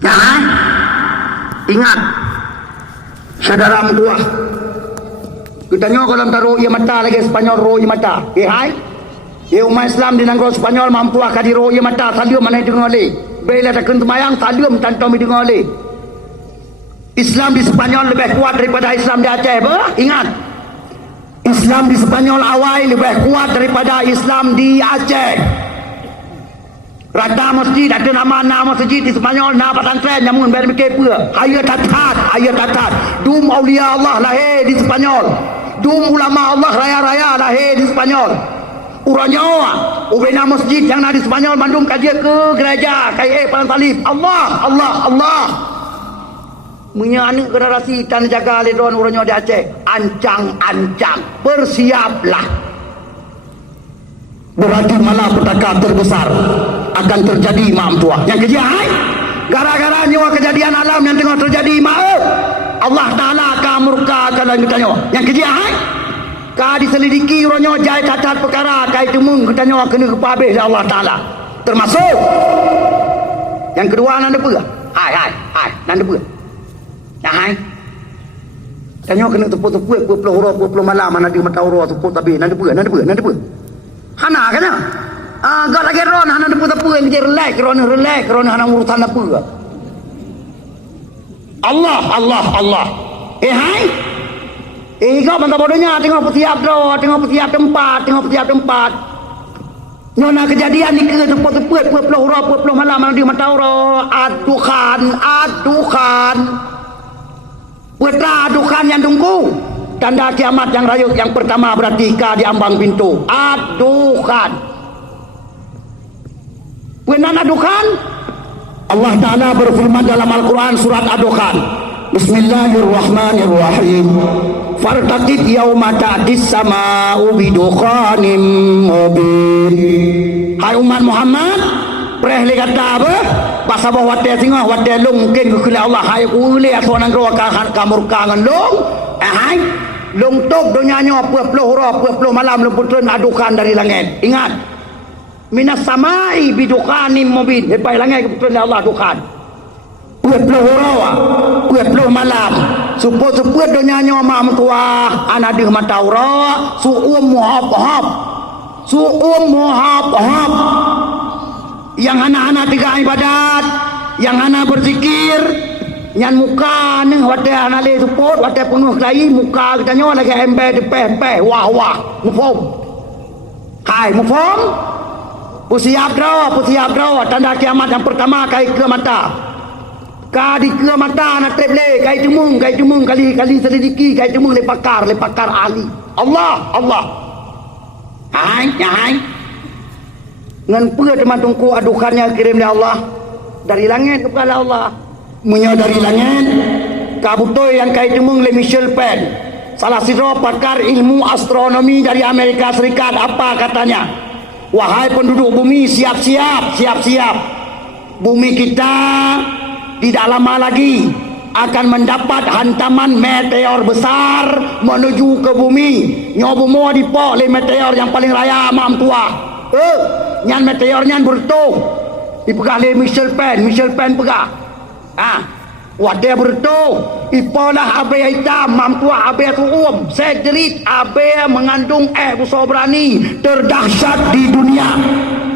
Ya. Ingat. Saudara tua. Kita nyo kalau taruh ia mata lagi Spanyol ro ia mata. Hai. Ia umat Islam di negara Spanyol mampu akadi ro ia mata salium mana dengar le. Bila tak kena mayang salium tanpa dengar le. Islam di Spanyol lebih kuat daripada Islam di Aceh, ingat. Islam di Spanyol awal lebih kuat daripada Islam di Aceh. Rata masjid ada nama masjid di Spanyol nama pesantren namun berfikir pula ayat tatat dum aulia Allah lahir di Spanyol, dum ulama Allah raya-raya lahir di Spanyol. Urangnya ubena masjid yang ada di Spanyol Bandung kaji ke gereja KIA Palang Salib Allah punya anak generasi tan jaga ledon urangnya di Aceh ancang bersiaplah. Berarti malapetaka terbesar akan terjadi maaf tua yang kejadian gara-gara nyawa kejadian alam yang tengah terjadi maaf Allah Ta'ala akan murka kalau kita nyawa yang kejadian ka diselidiki urangnya jai cacat perkara kai temung kita nyawa kena kepabih Allah Ta'ala termasuk yang kedua nanda apa hai nanda apa hai kita nyawa kena tepuk-tepuk puluh malam mana dia mata urah tepuk tapi nanda apa hana kan gak lagi ron hana depu-depu yang dia relax ron hana urusan apa Allah hai kau bantah bodohnya tengok petiap tempat nyona kejadian ni ke tepu-tepu puluh malam mana dia mata urah adukan putra adukan yang tunggu tanda kiamat yang rayuk yang pertama berarti ka di ambang pintu adukan. Punan adukan Allah Ta'ala berfirman dalam Al-Quran surat adukan Bismillahirrahmanirrahim fartaqib yauma ta'dis sama'u bidukhanim mubin. Hai umat Muhammad preh le kata apa pasal bahawa wate tengah wate long mungkin ke Allah hai ule atau nang ro ka murka ngan long hai long tok donyanya puluh malam leputun adukan dari langit. Ingat minas samai bidukanim mubin depai langit kebetulan Allah dukan puluh malam suput donyanya mam tua anadih mataura suum muhab yang anak-anak tiga ibadat yang anak berzikir nyan muka ni wate anale suput wate penuh kelai muka kita nyawa lagi embe depeh wah mufom hai mufom Pusiap draw tanda kiamat yang pertama kai ke mata. Ka di ke mata nak teble kai cemung kali selidiki kai cemung le pakar ahli. Allah. Hai. Ngan pe teman tungku adukannya kirim dari Allah dari langit kepada Allah. Munya dari langit kabutoi yang kai cemung le Michel Penn. Salah satu pakar ilmu astronomi dari Amerika Serikat apa katanya? Wahai penduduk bumi siap-siap bumi kita tidak lama lagi akan mendapat hantaman meteor besar menuju ke bumi nyobu mua dipok le meteor yang paling raya mam tua nyan meteor nyan bertuh dipegang le Michel Penn pegah wadah berdo ipolah abe hitam mamtua abe tuum sejerit abe mengandung besar berani terdahsyat di dunia.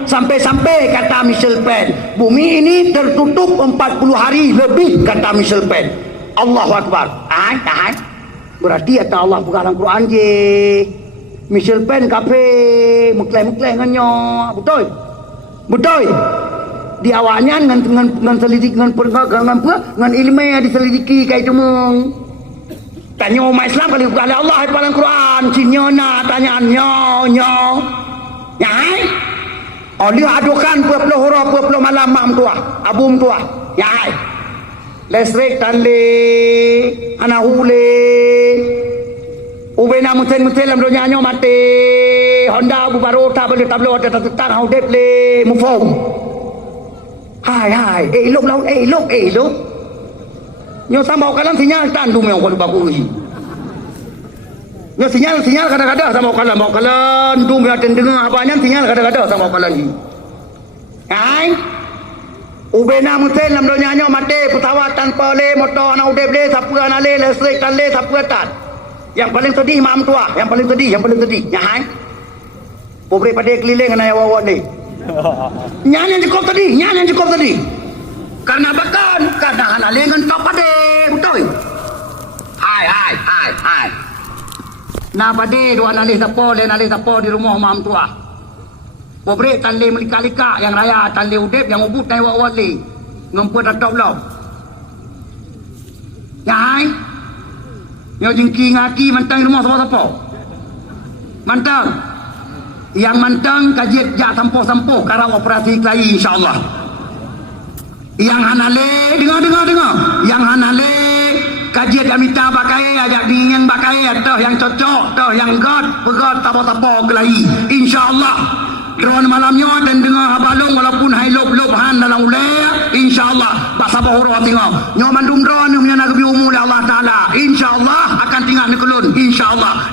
Sampai-sampai kata Michel Pen, bumi ini tertutup 40 hari lebih, kata Michel Pen. Allahu Akbar. Berarti kata Allah bukan dalam Quran je. Michel Pen kafe mekleng-mekleng nganyo. Betul? Betul? Di awalnya dengan selidik dengan ilmu yang diselidiki kayak itu mung. Tanya umat Islam kali bukan Allah dalam Quran. Cinyona tanyaan nyo. Ya? Oh dia adukan puluh huruf puluh malam mak tua, abum tua. Ya. Lesrek tanle, anahule. Ubena muten lam donya nyo mate. Honda Abu Barota boleh tablo tetang haudep le mufong. Hai, elok laut elok. Nyo sambau kalam sinyal tandum yang kalau baku ni. Nyo sinyal kadang-kadang sama kalam dum ya dengar abanya sinyal kadang-kadang sama kalam ni. Hai. Ubena muten lam donya nyo mate pesawat tanpa le motor ana udep le siapa ana le listrik tan le siapa tan. Yang paling sedih mam tua, yang paling sedih. Ya hai. Pobre pada keliling ana awak ni. Nyanyi yang cukup tadi. Karena bahkan kadang ana le ngan top pade, betul. Hai. Nah pade dua analis tapo di rumah mam tua. Pobre tan le melika-lika yang raya tan le udep yang ubut nai awak le. Ngemput top law. Ya hai. Yo jengki ngaki mantang rumah siapa? Mantang. Yang mantang kajian jak sampo karang operasi kelahi insya-Allah. Yang hanale dengar. Yang hanale kajian amita pakai ajak dingin pakai atau yang cocok atau yang pegot tapo kelahi insya-Allah. Drone malamnya dan dengar balong walaupun hai lop han dalam ulaya insya-Allah bahasa bahura tengok nyo mandum drone nyo nak bi umur Allah taala insya-Allah akan tinggal ni kelun insya-Allah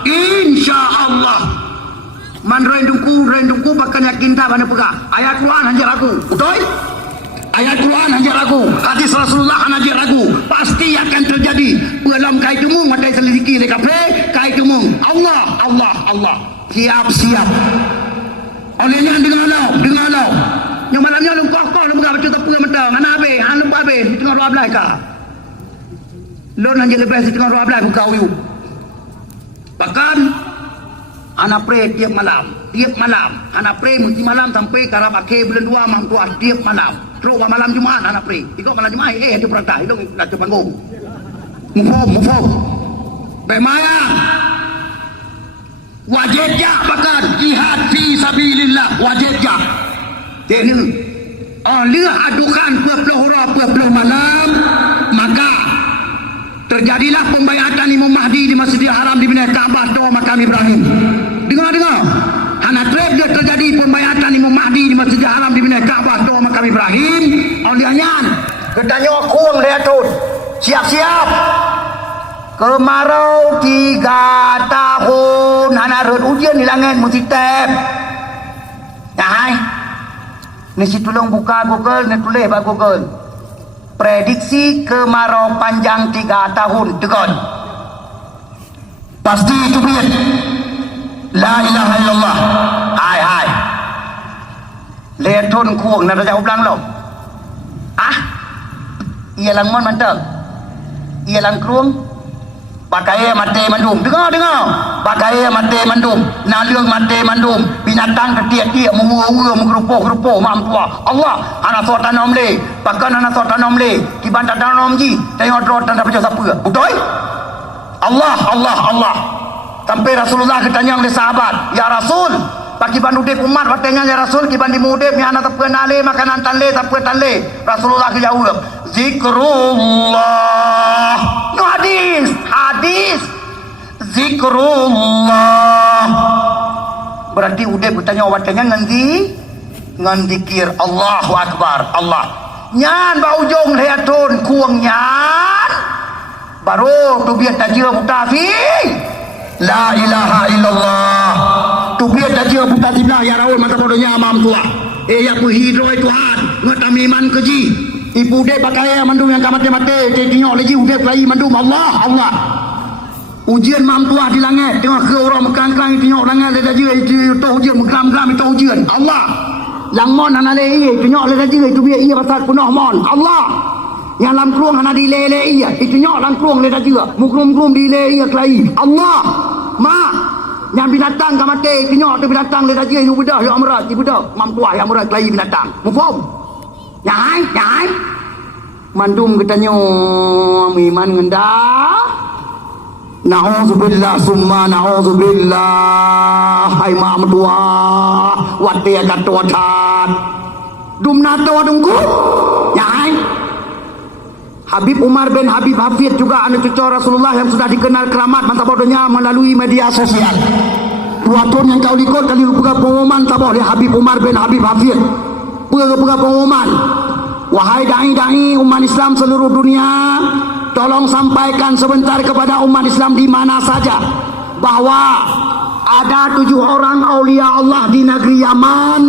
man rendungku bahkan yakin tak mana pegah ayat Quran hajar aku betul ayat Quran hajar aku hadis Rasulullah hajar aku pasti akan terjadi dalam kaitumu matai selidiki dekat kaitumu Allah siap olehnya dengar lo yang malamnya lu kokoh lu berapa cerita pura mentang ana abe han lupa abe di tengah 12 ka lo nan je lebih di tengah 12 buka uyu bahkan ana pray tiap malam ana pray mesti malam sampai karab akhir bulan 2 mam tua tiap malam terus malam Jumaat ana pray ikut malam Jumaat itu perintah itu nak tu panggung mufom bemaya wajib jak bahkan jihad fi sabilillah wajib jak jadi lihat adukan puluh malam maka terjadilah pembayatan Imam Mahdi di Masjidil Haram di Bina Kaabah doa makam Ibrahim dengar anak dia terjadi pembayatan Imam Mahdi di Masjidil Haram di Bina Kaabah doa makam Ibrahim olianyan ketanya kuang lihatun siap kemarau 3 tahun anak ujian di langit mesti tap hai ni si tolong buka Google ni tulis pada Google prediksi kemarau panjang 3 tahun tegon pasti itu biar la ilaha illallah hai letun kuang nak jauh belang lo ia lang mon mantap ia lang kruang pakai mate mandum dengar pakai mate mandum naliung mate mandum binatang ketiak-tiak mengurung menggerupuh mam tua Allah anak sortan nomle pakan anak sortan nomle kiban tak nom ji tengok drone tak baca siapa betul Allah sampai Rasulullah ketanya oleh sahabat ya Rasul pagi bandudip umat watenya ya Rasul kiban dimudip ni anak tak nale makanan tanle tak tanle Rasulullah jawab zikrullah no hadis zikrullah berarti udah bertanya watenya ngan zikir Allahu Akbar Allah nyan ba ujung lihatun kuang nyan baru tu biar tajir mutafi la ilaha illallah tu biar tajir mutafi lah ya Raul mata bodohnya amam tua ya puhidro Tuhan ngatamiman keji Ibu dia pakai mandum yang mati-mati. Dia tengok lagi udah pelai mandum. Allah, Allah. Ujian mam tuah di langit. Tengok ke orang mekang-kang tengok langit dia je itu ujian mekam-kam itu ujian. Allah. Yang mon anak lei tengok dia je itu biar ia pasal punah mon. Allah. Yang lam keruang anak di lele ia itu tengok lam keruang dia je. Mukrum-krum di lele ia kelai. Allah. Mak. Yang binatang ke mati tengok tu binatang dia je itu bedah yang amrat di bedah. Mam tuah yang amrat kelai binatang. Mufhum? Nyai mandum katanya iman ngenda na'udzubillah summa na'udzubillah hai mam tua watia katua tat dum nato dungku nyai Habib Umar bin Habib Hafid juga anak cucu Rasulullah yang sudah dikenal keramat masa bodohnya melalui media sosial. Dua tahun yang kau likut kali buka pengumuman tabah oleh Habib Umar bin Habib Hafid. Buka pengumuman, wahai dai-dai umat Islam seluruh dunia, tolong sampaikan sebentar kepada umat Islam di mana saja bahwa ada 7 orang aulia Allah di negeri Yaman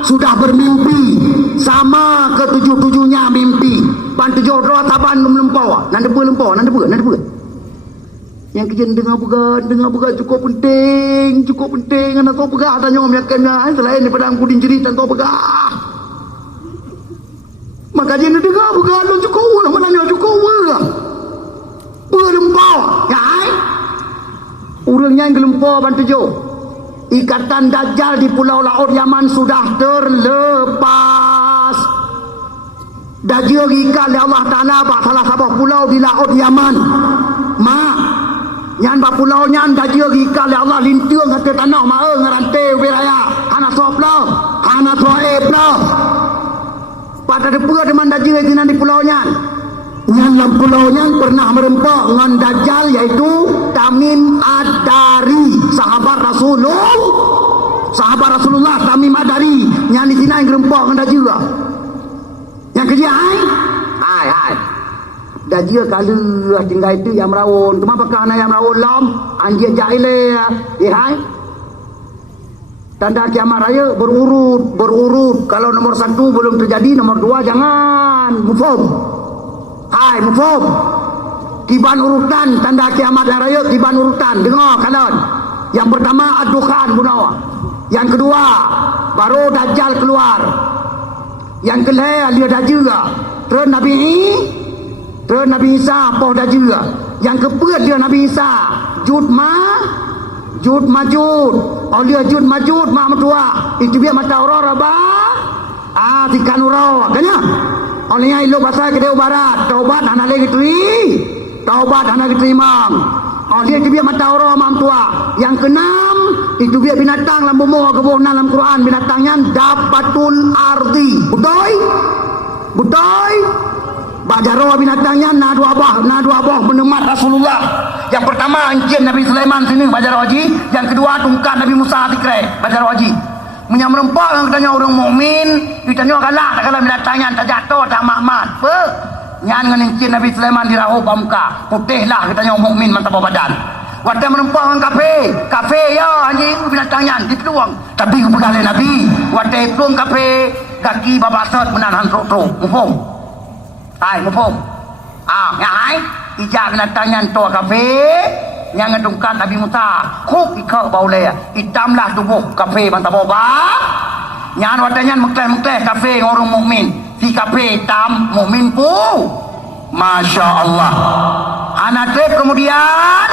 sudah bermimpi sama ke-7-7-nya mimpi. Ban 7 roh taban melempau. Nanda lempau. Yang kerja dengar bukan cukup penting anak kau pegah tanya orang yakinnya selain daripada aku dinjeri tanpa pegah. Maka dia dengar bukan lo cukup lah mana cukup lah. Berlempau ya ai. Urangnya yang gelempau ban 7. Ikatan Dajjal di Pulau Laut Yaman sudah terlepas. Dajjal ikat oleh Allah Ta'ala salah satu pulau di Laut Yaman. Yang ba pulau nyan dajjal ikat oleh Allah lintiung kata tanah maa ngerante wiraya. Hana soplah, hana soeblah. Pada depa deman dajjal di pulau nyan. Yang dalam pulau nyan pernah merempak dengan Dajjal yaitu Tamim Ad-Dari, sahabat Rasulullah Tamim Ad-Dari yang di sini yang gerempak dengan Dajjal. Yang kerja hai Dajjal kalau tinggal itu yang merawon cuma pakai anak yang merawon lam anjir jahile hai tanda kiamat raya berurut kalau nomor 1 belum terjadi nomor 2 jangan mufhum. Hai mufhum. Tiban urutan tanda kiamat raya tiban urutan dengar kalian. Yang pertama ad-dukhan bunawa. Yang kedua baru Dajjal keluar. Yang kelihatan dia Dajjal. Terus Nabi Isa poh Dajjal. Yang keempat dia Nabi Isa Jud Majud. Oh dia Jud Majud mak mertua. Itu dia mata aurora ba. Tikan urau kan ya? Olehnya ilok pasal ke barat taubat hana lagi taubat hana diterima. Dia itu dia mata orang mam tua. Yang keenam itu dia binatang dalam bumi kebohongan dalam Quran binatangnya dapatul ardi butoy bajaro binatangnya nadu abah menemat Rasulullah. Yang pertama encin Nabi Sulaiman sini bajaro haji. Yang kedua tungkat Nabi Musa tikrai bajaro haji. Menyamrempak yang katanya orang mukmin ditanya galak kalau binatangnya tak jatuh tak makmat nyan dengan encin Nabi Sulaiman dirahub muka putihlah katanya orang mukmin mantap badan wadah merempak dengan kafe ya anjing binatangnya dipeluang tapi kepegali Nabi wadah peluang kafe kaki babasat menahan truk mufum hai ijak binatangnya tua kafe yang ngedungkan Nabi Musa kuk ikau bauleh hitamlah tubuh kafe mantap boba nyan wadahnya mekeh kafe orang mukmin si kafe hitam mukmin pu Masya Allah. Anak trip kemudian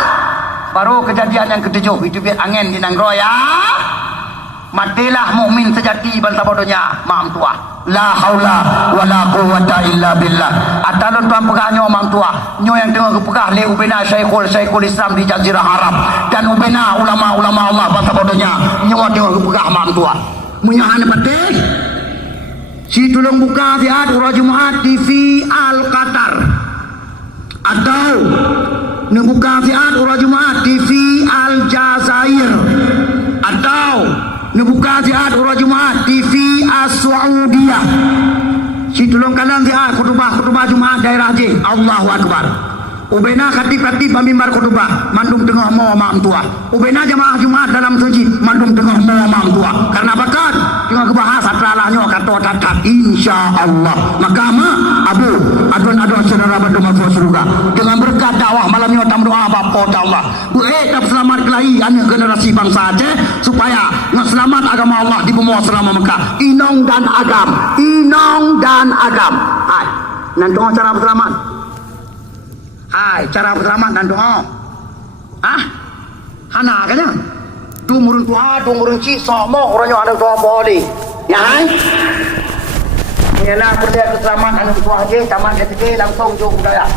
baru kejadian yang ketujuh itu biar angin di Nangroya matilah mukmin sejati bangsa bodohnya mam tua la haula wala quwata illa billah atalon tuan pegahnya mam tua nyo yang tengah kepegah le ubena Syekhul Islam di Jazirah Arab dan ubena ulama-ulama Allah bangsa bodohnya nyo tengah kepegah mam tua munyahan patih si tolong buka siat urah Jumaat TV Al-Qatar atau nebuka siat urah Jumaat TV Al-Jazair atau nebuka siat urah Jumaat TV As-Saudiyah si tolong kalian siat khutbah Jumaat daerah je Allahu Akbar Ubena khatib-khatib mimbar khutbah mandum tengah mau mak tua. Ubena jamaah Jumat dalam masjid mandum tengah mau mak tua. Karena bakat tengah kebahas atralahnya kata tatap insyaallah. Maka abu adun saudara badu masuk surga. Dengan berkat dakwah malamnya tam doa bapa Allah. Buat tak selamat kelahi anak generasi bangsa Aceh supaya selamat agama Allah di bumi selama Mekah. Inong dan agam. Hai, nan doa cara selamat. Hai, cara berselamat dan doa. Hana kanya. Dumurun doa, dumurun ci somo orangnya ada doa boleh. Ya, hai. Ialah perlu keselamatan anak tua aja, taman SD langsung jauh budaya.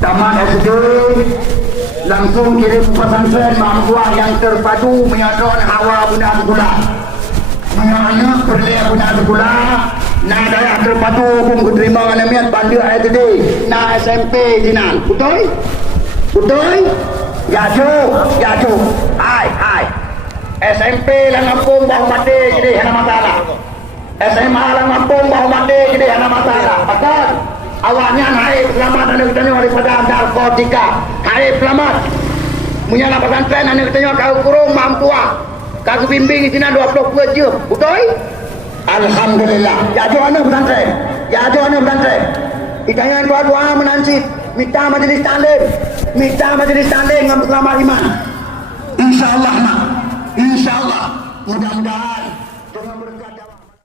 Taman SD langsung kirim pesantren mahasiswa yang terpadu menyadon hawa bunda gula. Anak perlu bunda gula. Nah daerah terpadu hukum keterima alamiat bandir ayat ini. Nah SMP dinan. Betul? Yaju. Hai. SMP lang ampung bahu mati jadi hana masalah. SMA lang ampung bahu mati jadi hana masalah. Betul? Awalnya naik selamat anak kita daripada narkotika. Naik selamat. Menyala pesantren anak kita kau kurung mamtua. Kau bimbing di sini 22 je. Betul? Alhamdulillah. Ya anak pesantren. Hidayah doa menancip. Minta majlis taklim dengan selamat iman. Insyaallah. Mudah-mudahan